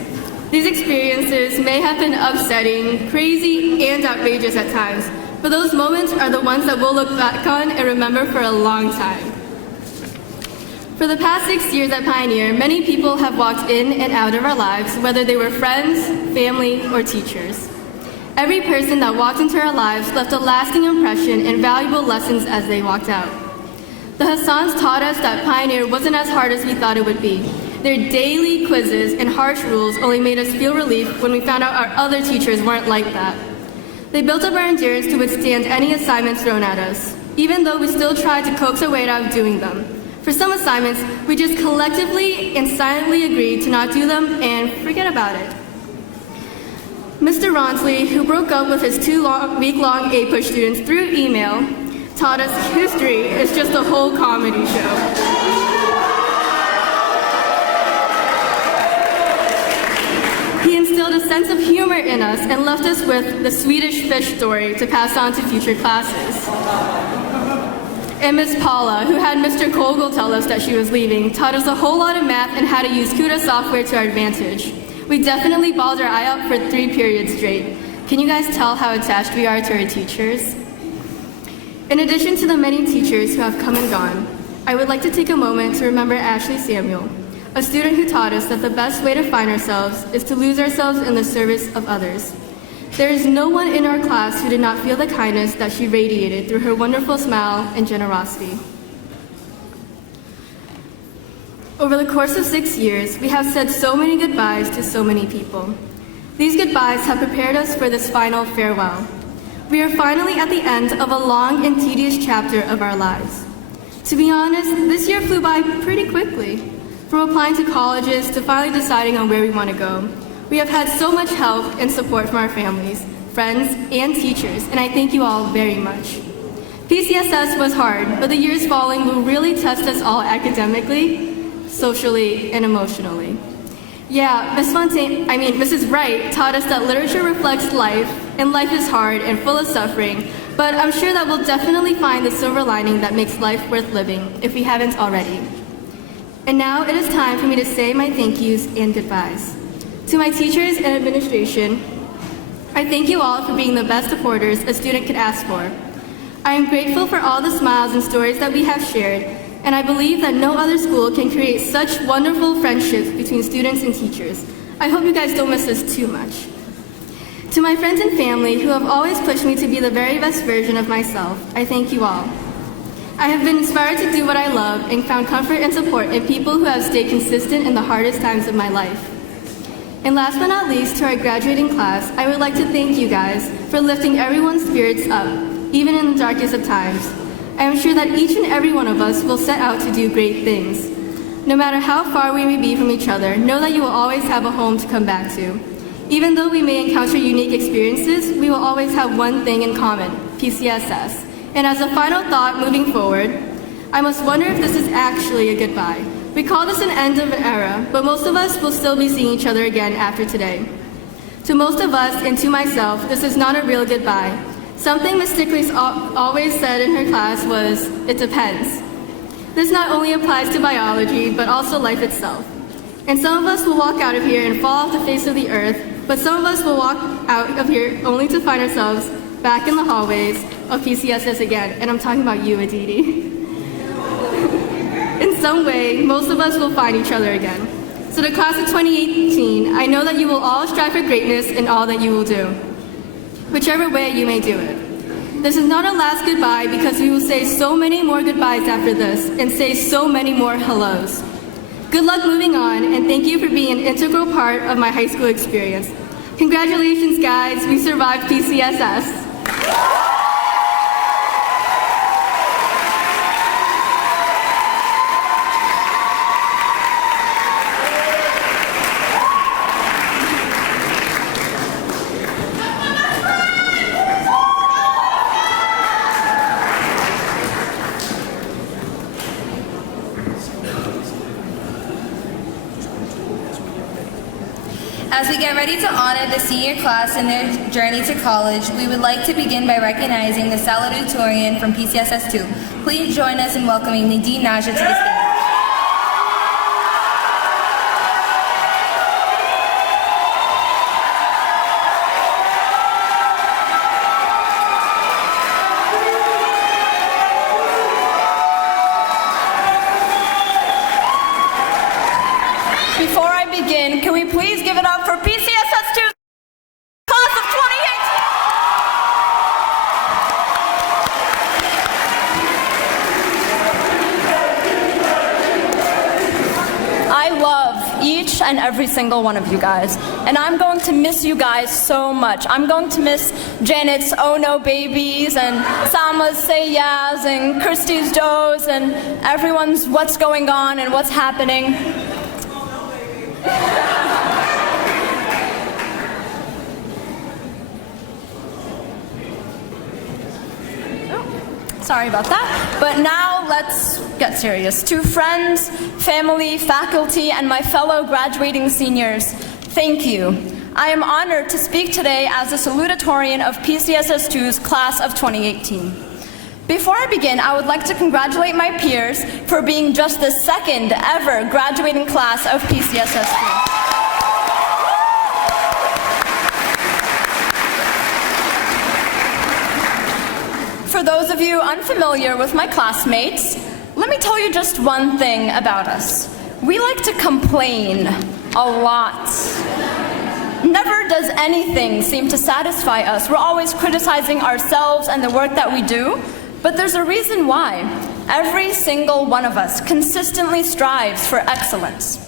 these experiences may have been upsetting, crazy, and outrageous at times, but those moments are the ones that we'll look back on and remember for a long time. For the past 6 years at Pioneer, many people have walked in and out of our lives, whether they were friends, family, or teachers. Every person that walked into our lives left a lasting impression and valuable lessons as they walked out. The Hassans taught us that Pioneer wasn't as hard as we thought it would be. Their daily quizzes and harsh rules only made us feel relief when we found out our other teachers weren't like that. They built up our endurance to withstand any assignments thrown at us, even though we still tried to coax our way out of doing them. For some assignments, we just collectively and silently agreed to not do them and forget about it. Mr. Ronsley, who broke up with his week-long APUSH students through email, taught us history is just a whole comedy show. He instilled a sense of humor in us and left us with the Swedish fish story to pass on to future classes. And Miss Paula, who had Mr. Kogel tell us that she was leaving, taught us a whole lot of math and how to use CUDA software to our advantage. We definitely bawled our eye out for 3 periods straight. Can you guys tell how attached we are to our teachers? In addition to the many teachers who have come and gone, I would like to take a moment to remember Ashley Samuel, a student who taught us that the best way to find ourselves is to lose ourselves in the service of others. There is no one in our class who did not feel the kindness that she radiated through her wonderful smile and generosity. Over the course of 6 years, we have said so many goodbyes to so many people. These goodbyes have prepared us for this final farewell. We are finally at the end of a long and tedious chapter of our lives. To be honest, this year flew by pretty quickly. From applying to colleges to finally deciding on where we want to go, we have had so much help and support from our families, friends, and teachers, and I thank you all very much. PCSS was hard, but the years following will really test us all academically, socially, and emotionally. Yeah, Mrs. Wright taught us that literature reflects life, and life is hard and full of suffering, but I'm sure that we'll definitely find the silver lining that makes life worth living, if we haven't already. And now it is time for me to say my thank yous and goodbyes. To my teachers and administration, I thank you all for being the best supporters a student could ask for. I am grateful for all the smiles and stories that we have shared, and I believe that no other school can create such wonderful friendships between students and teachers. I hope you guys don't miss this too much. To my friends and family who have always pushed me to be the very best version of myself, I thank you all. I have been inspired to do what I love and found comfort and support in people who have stayed consistent in the hardest times of my life. And last but not least, to our graduating class, I would like to thank you guys for lifting everyone's spirits up, even in the darkest of times. I am sure that each and every one of us will set out to do great things. No matter how far we may be from each other, know that you will always have a home to come back to. Even though we may encounter unique experiences, we will always have one thing in common, PCSS. And as a final thought moving forward, I must wonder if this is actually a goodbye. We call this an end of an era, but most of us will still be seeing each other again after today. To most of us, and to myself, this is not a real goodbye. Something Ms. Stickley always said in her class was, "It depends." This not only applies to biology, but also life itself. And some of us will walk out of here and fall off the face of the earth, but some of us will walk out of here only to find ourselves back in the hallways of PCSS again. And I'm talking about you, Aditi. In some way, most of us will find each other again. So the class of 2018, I know that you will all strive for greatness in all that you will do, whichever way you may do it. This is not a last goodbye because we will say so many more goodbyes after this and say so many more hellos. Good luck moving on, and thank you for being an integral part of my high school experience. Congratulations, guys. We survived PCSS. As we get ready to honor the senior class in their journey to college, we would like to begin by recognizing the Salutatorian from PCSS 2. Please join us in welcoming Nadine Naja to the stage. Before I begin, can we please give it up for PCSS 2's class of 2018? I love each and every single one of you guys, and I'm going to miss you guys so much. I'm going to miss Janet's "Oh No Babies" and Salma's "Say Yes" and Christy's "Does" and everyone's "What's Going On" and "What's Happening." Sorry about that. But now let's get serious. To friends, family, faculty, and my fellow graduating seniors, thank you. I am honored to speak today as the Salutatorian of PCSS 2's class of 2018. Before I begin, I would like to congratulate my peers for being just the second ever graduating class of PCSS 2. For those of you unfamiliar with my classmates, let me tell you just one thing about us. We like to complain a lot. Never does anything seem to satisfy us. We're always criticizing ourselves and the work that we do, but there's a reason why. Every single one of us consistently strives for excellence.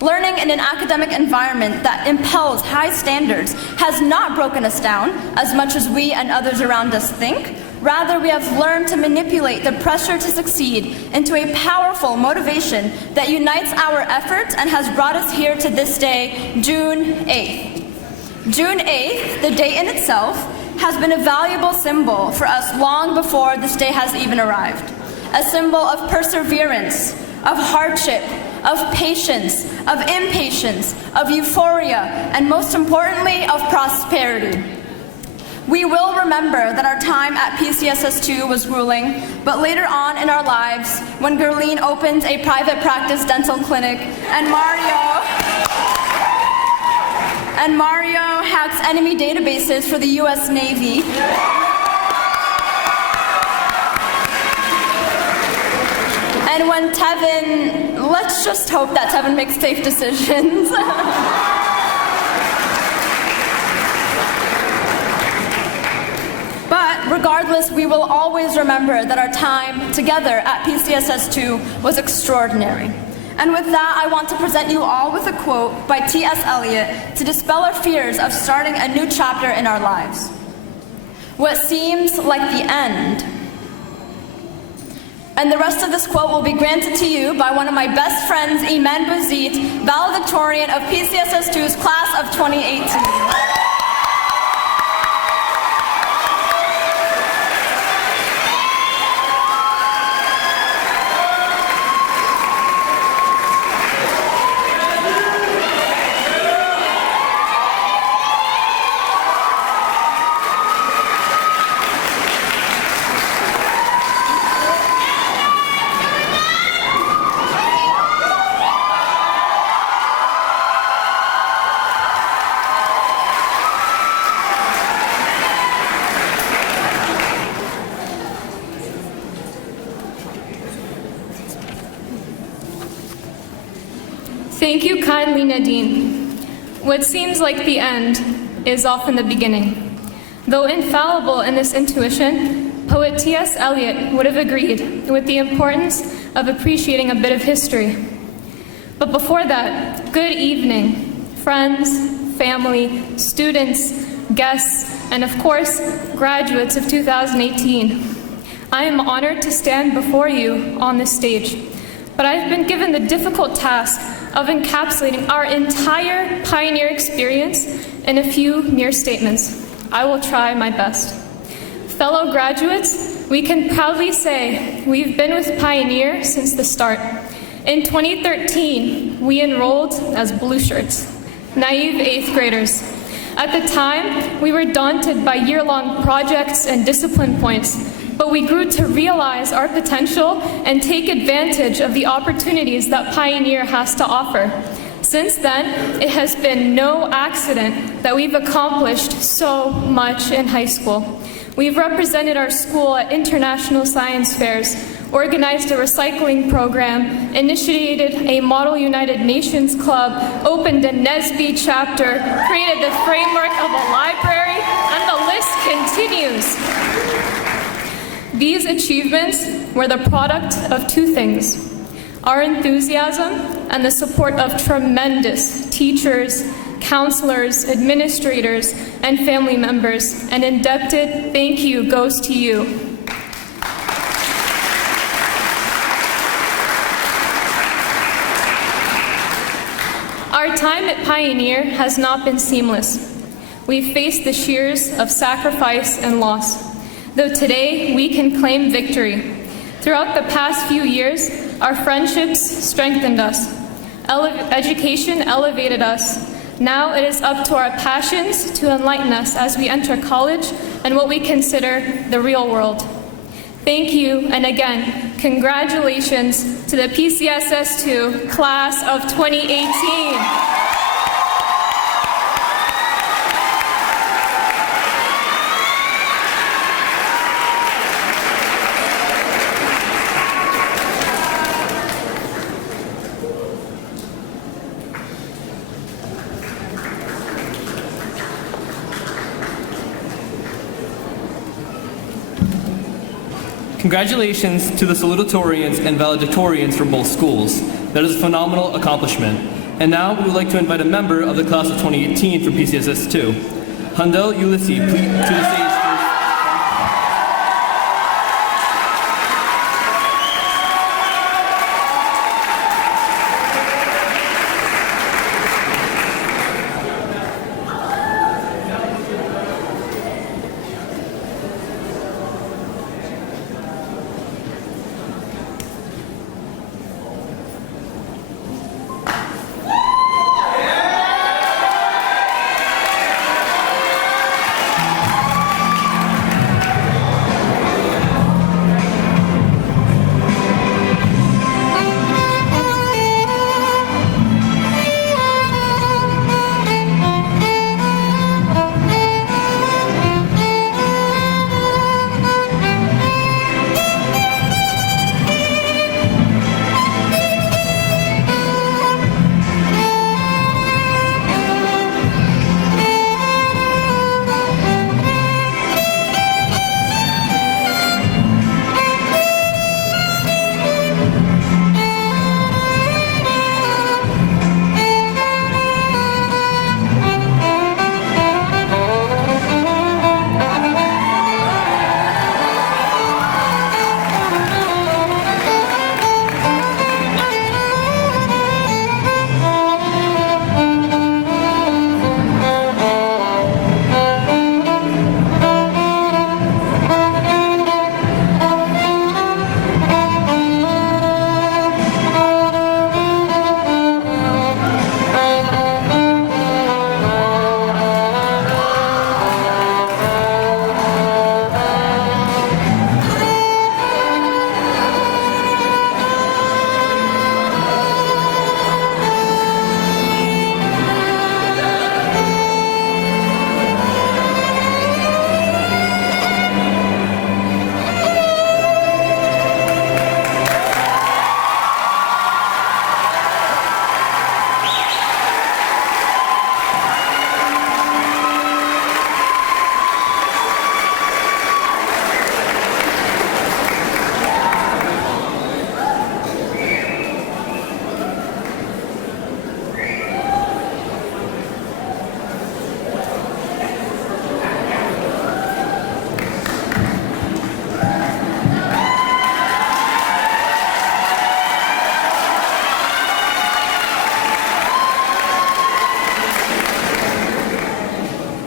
Learning in an academic environment that impels high standards has not broken us down as much as we and others around us think. Rather, we have learned to manipulate the pressure to succeed into a powerful motivation that unites our efforts and has brought us here to this day, June 8th. June 8th, the day in itself, has been a valuable symbol for us long before this day has even arrived. A symbol of perseverance, of hardship, of patience, of impatience, of euphoria, and most importantly, of prosperity. We will remember that our time at PCSS 2 was grueling, but later on in our lives, when Gerline opened a private practice dental clinic, and Mario hacks enemy databases for the US Navy, And when Tevin, let's just hope that Tevin makes safe decisions. But regardless, we will always remember that our time together at PCSS 2 was extraordinary. And with that, I want to present you all with a quote by T.S. Eliot to dispel our fears of starting a new chapter in our lives. What seems like the end. And the rest of this quote will be granted to you by one of my best friends, Iman Bouzid, valedictorian of PCSS 2's class of 2018. Thank you kindly, Nadine. What seems like the end is often the beginning. Though infallible in this intuition, poet T.S. Eliot would have agreed with the importance of appreciating a bit of history. But before that, good evening, friends, family, students, guests, and of course, graduates of 2018. I am honored to stand before you on this stage, but I've been given the difficult task of encapsulating our entire Pioneer experience in a few mere statements. I will try my best. Fellow graduates, we can proudly say we've been with Pioneer since the start. In 2013, we enrolled as blue shirts, naive 8th graders. At the time, we were daunted by year-long projects and discipline points, but we grew to realize our potential and take advantage of the opportunities that Pioneer has to offer. Since then, it has been no accident that we've accomplished so much in high school. We've represented our school at international science fairs, organized a recycling program, initiated a Model United Nations Club, opened a NSBE chapter, created the framework of a library, and the list continues. These achievements were the product of two things: our enthusiasm and the support of tremendous teachers, counselors, administrators, and family members. An indebted thank you goes to you. Our time at Pioneer has not been seamless. We've faced the shears of sacrifice and loss, though today we can claim victory. Throughout the past few years, our friendships strengthened us. Education elevated us. Now it is up to our passions to enlighten us as we enter college and what we consider the real world. Thank you, and again, congratulations to the PCSS 2 class of 2018. Congratulations to the Salutatorians and Valedictorians from both schools. That is a phenomenal accomplishment. And now we would like to invite a member of the class of 2018 from PCSS 2. Handel Ulysses, please, to the stage.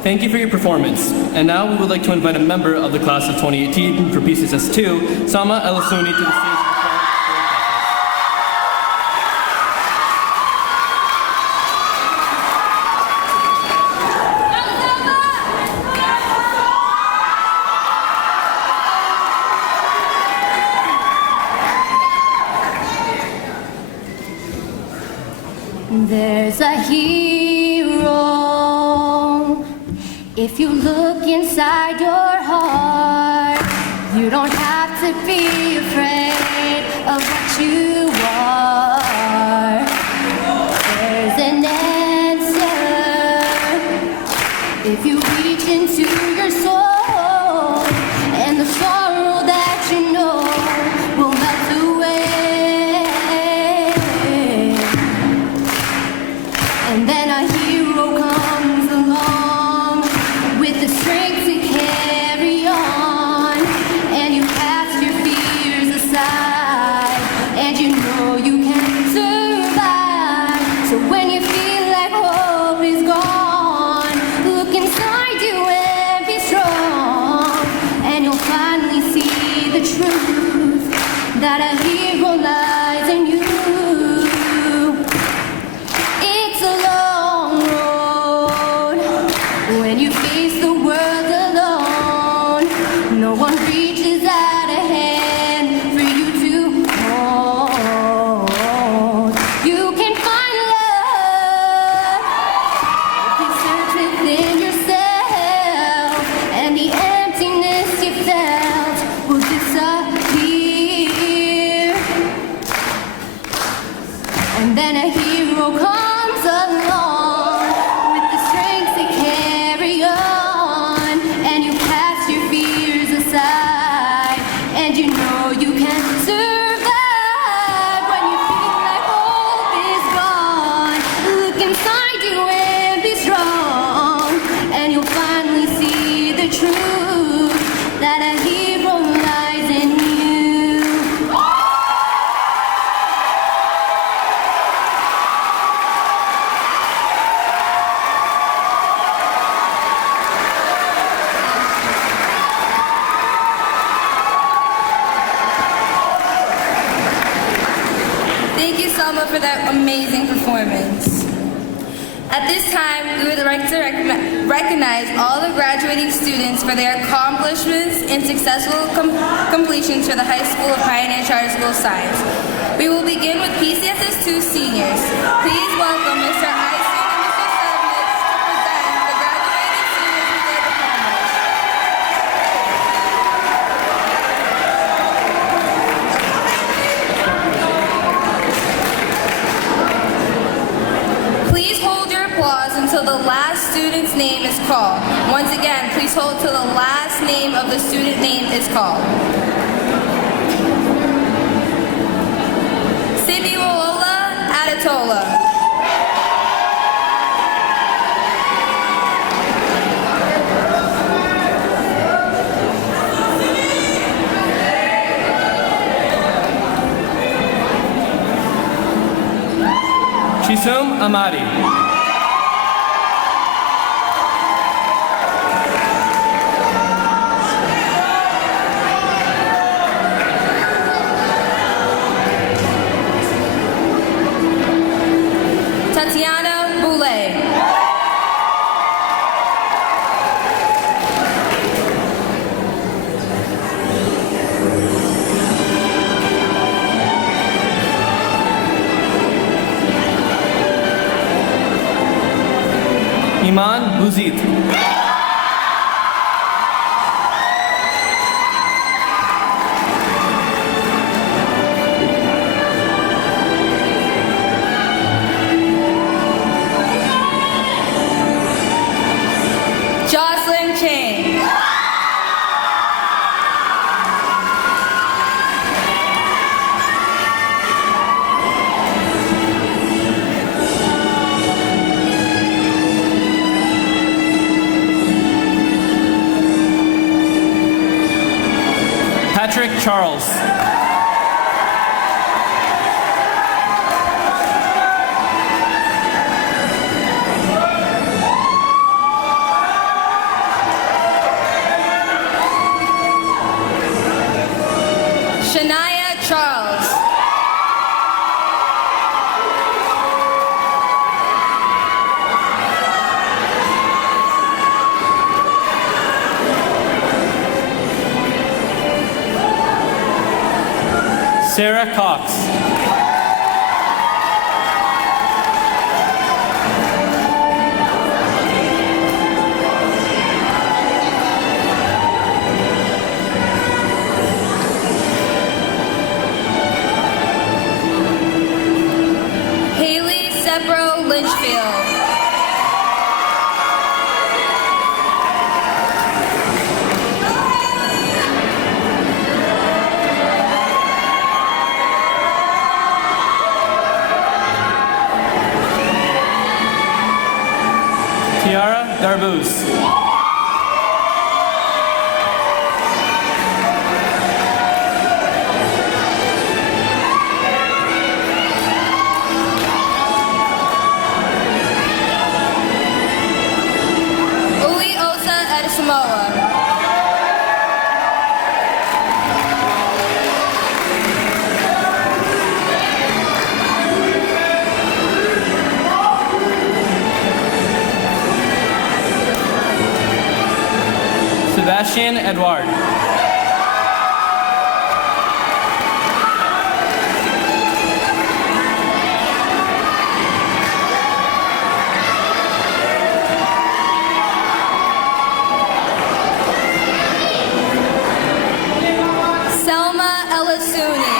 thank you for your performance. And now we would like to invite a member of the class of 2018 for PCSS 2, Sama Elasuni, to the stage. There's a hero. If you look inside your heart, you don't have to be afraid of what you are. There's an answer if you reach into your soul, and the sorrow that you know will melt away. And then a hero comes along with the strength to carry on, and you cast your fears aside, and you know you can survive. So when you feel like hope is gone, look inside you and be strong, and you'll finally see the truth that a hero lies in you. It's a long road when you face the world alone. No one reaches out a hand for you to hold. You can find love if you search within yourself, and the emptiness you felt will disappear. And then a hero comes along with the strength to carry on, and you cast your fears aside, and you know you can survive. When you feel like hope is gone, look inside you and be strong, and you'll finally see the truth that a hero lies in you. Thank you, Selma, for that amazing performance. At this time, we would like to recognize all the graduating students for their accomplishments and successful completions for the High School of Pioneer Charter School Science. We will begin with PCSS 2 seniors. Please welcome Mr. Eisen and Mr. Subnitz to present the graduating seniors with their diplomas. Please hold your applause until the last student's name is called. Once again, please hold till the last name of the student name is called. Simiola Adatola. Chisum Amari. Tatiana Boulay. Iman Buzit. Jocelyn Chang. Patrick Charles. Charles. Sarah Cox. Haley Sepro Litchfield. Tiara Darbus. Uli Osa Adesamoa. Sebastian Edward. Selma Elisuni.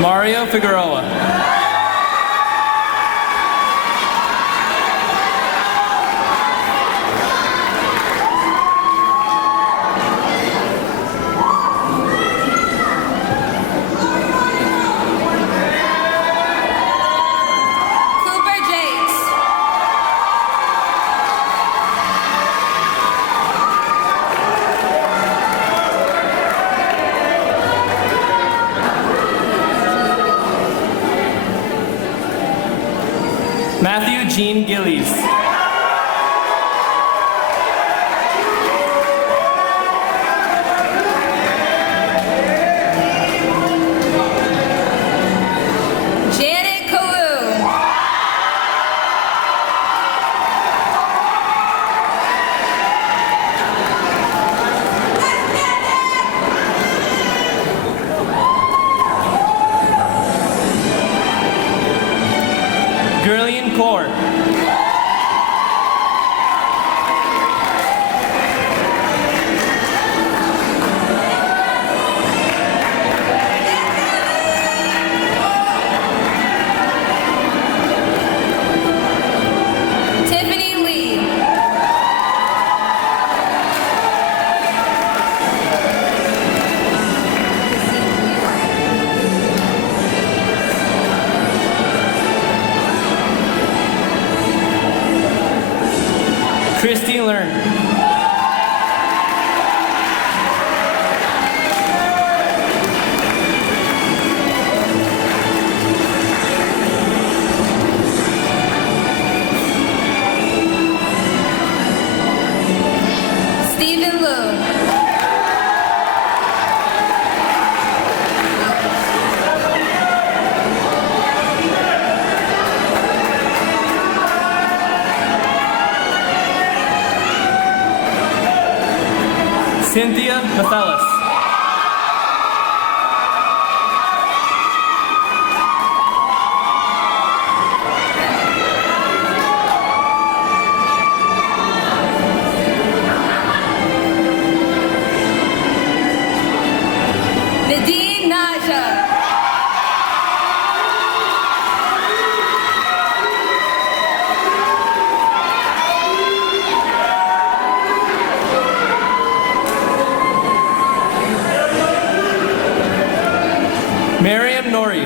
Mario Figueroa. Cooper Jakes. Matthew Jean Gillies. Janet Kalu. Gurlian Kaur. Tiffany Lee. Christy Learn. Stephen Liu. Cynthia Mathalis. Nadine Naja. Miriam Nori.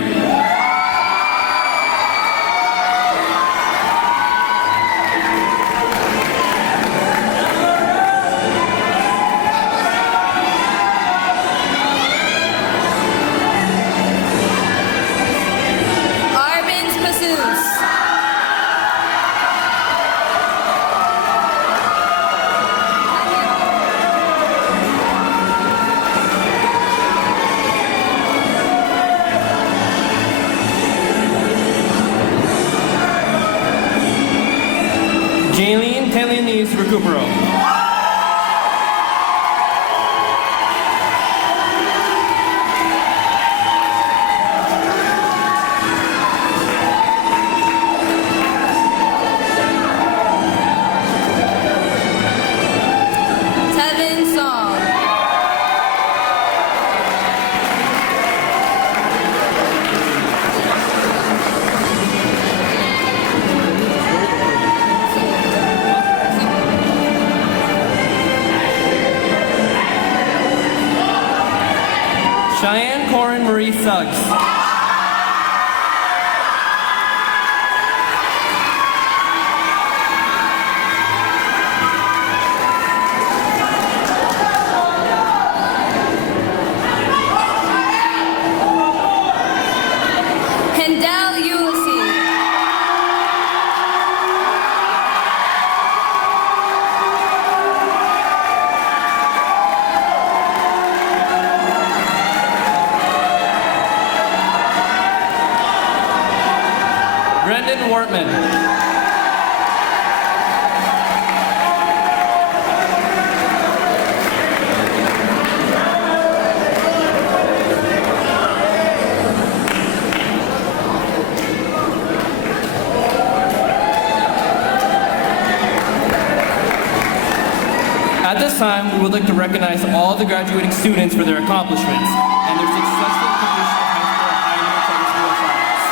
Cheyenne Corin Marie Suggs. Hendel Ulysses. Brendan Wortman. At this time, we would like to recognize all the graduating students for their accomplishments and their successful completion of high school at Pioneer Public School of Science.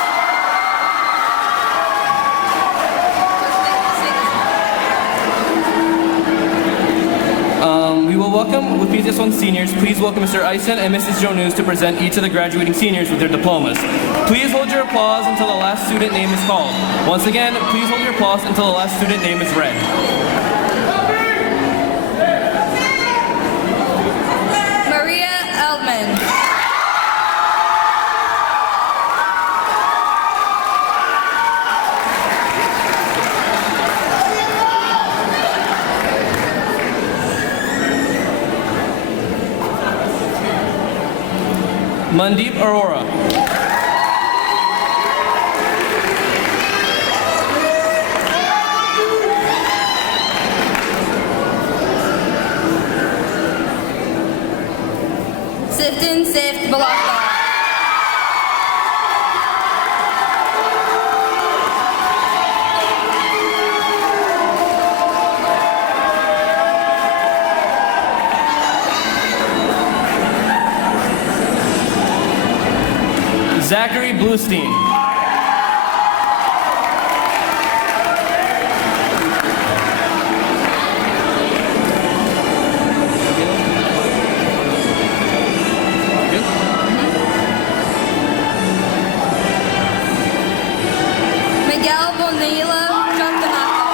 We will welcome, with PCS1 seniors, please welcome Mr. Eisen and Mrs. Jones to present each of the graduating seniors with their diplomas. Please hold your applause until the last student name is called. Once again, please hold your applause until the last student name is read. Maria Eldman. Mandeep Arora. Sifton Sift Balaka. Zachary Bluestein. Miguel Bonilla Chantanaco.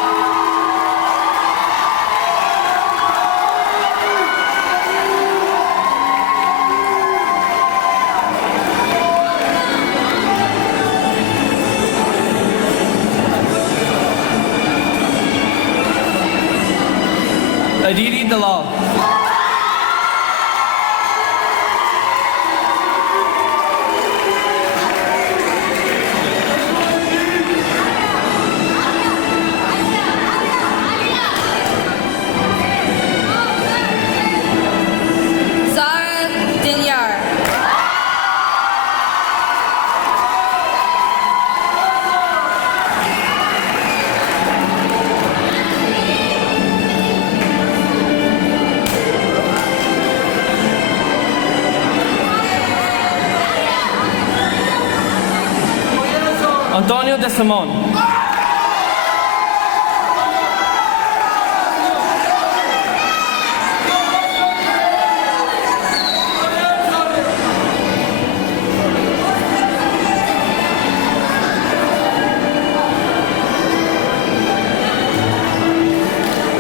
Aditi Dalal. Zara Dinyar. Antonio De Simon.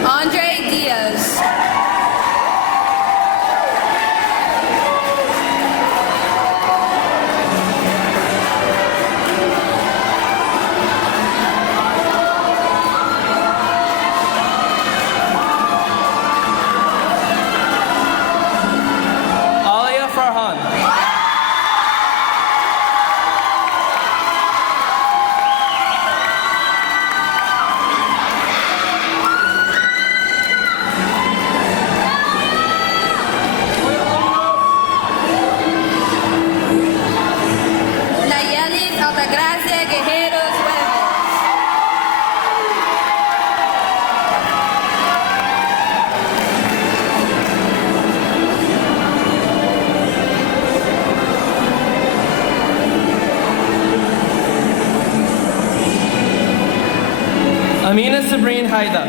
Andre Diaz. Alia Farhan. Nayalis Altagracia Guerreros Huevos. Amina Sabrine Haida.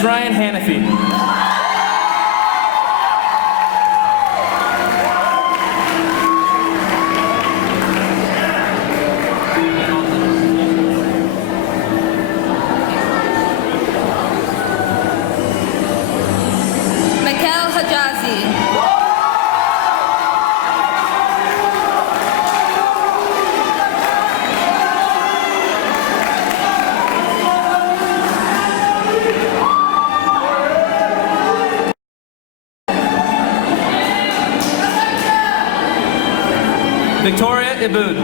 S. Ryan Hanafi. Victoria Ibud.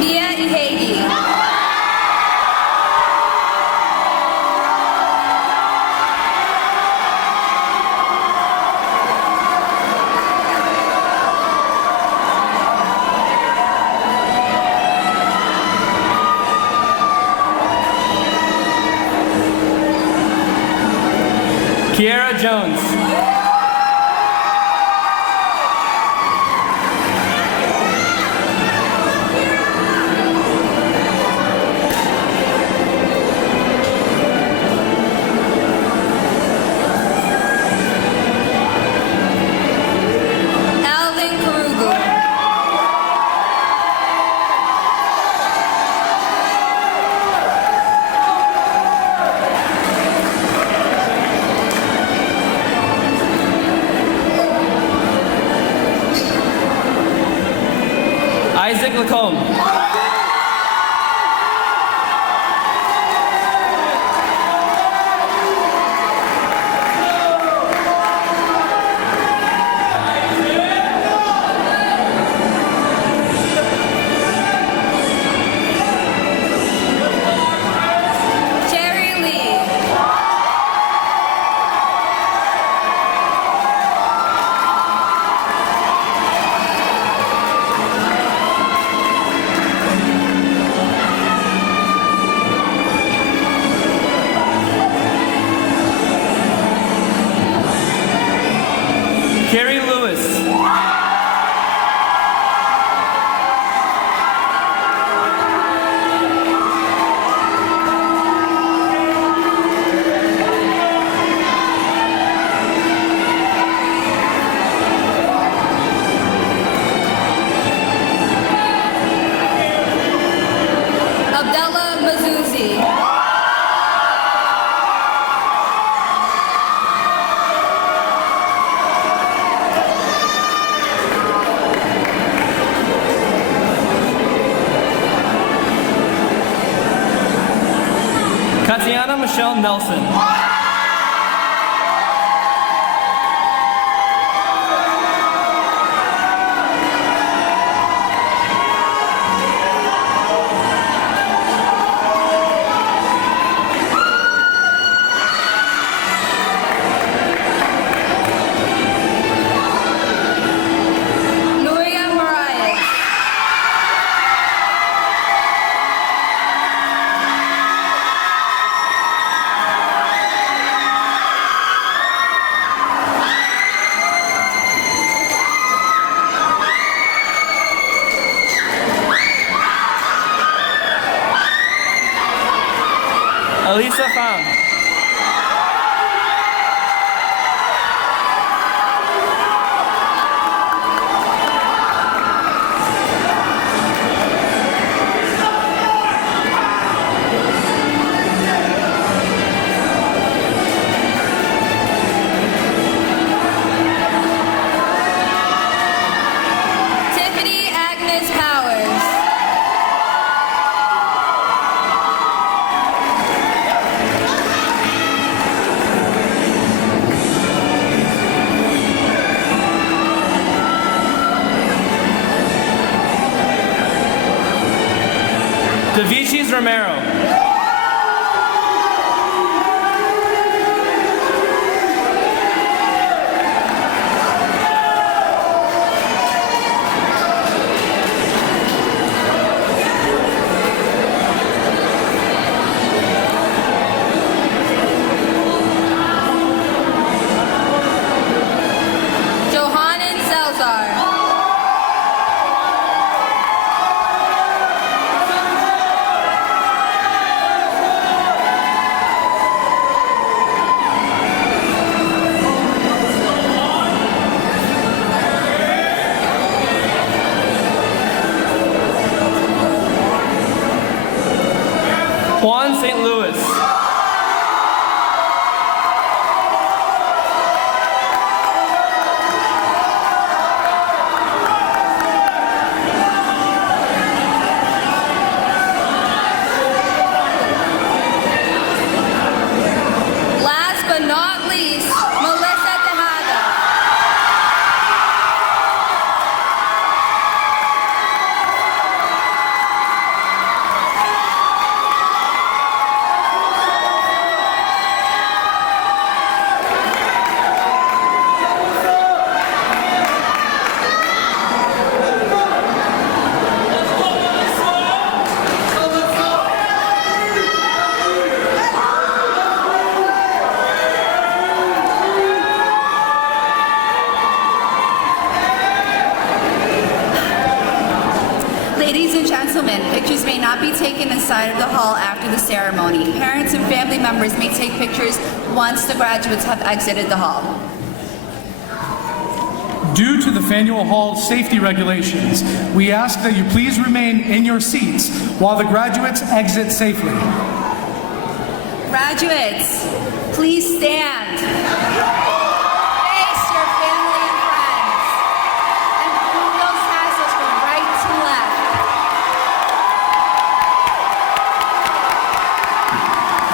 Mia Ihegi. Kiera Jones. Alvin Karugu. Isaac Lacombe. Jerry Lee. Carrie Lewis. Abdullah Mazouzi. Katiana Michelle Nelson. Nuria Mariah. Elisa Pham. Tiffany Agnes Powers. Davichis Romero. St. Louis. Last but not least, Melissa Tejada. Ladies and gentlemen, pictures may not be taken inside of the hall after the ceremony. Parents and family members may take pictures once the graduates have exited the hall. Due to the Faneuil Hall safety regulations, we ask that you please remain in your seats while the graduates exit safely. Graduates, please stand. Face your family and friends. And move those tassels from right to left.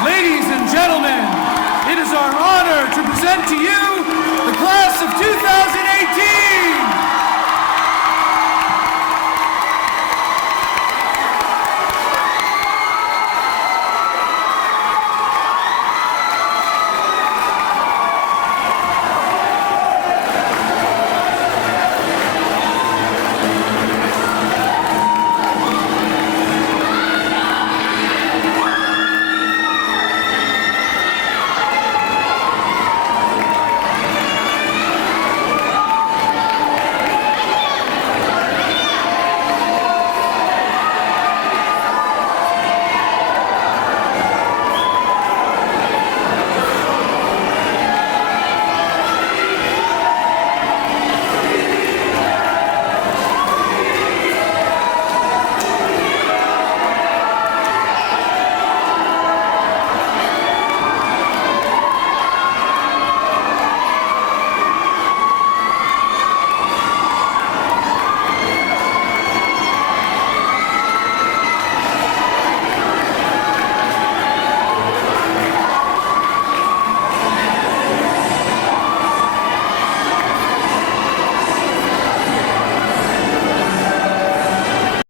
Ladies and gentlemen, it is our honor to present to you the class of 2018.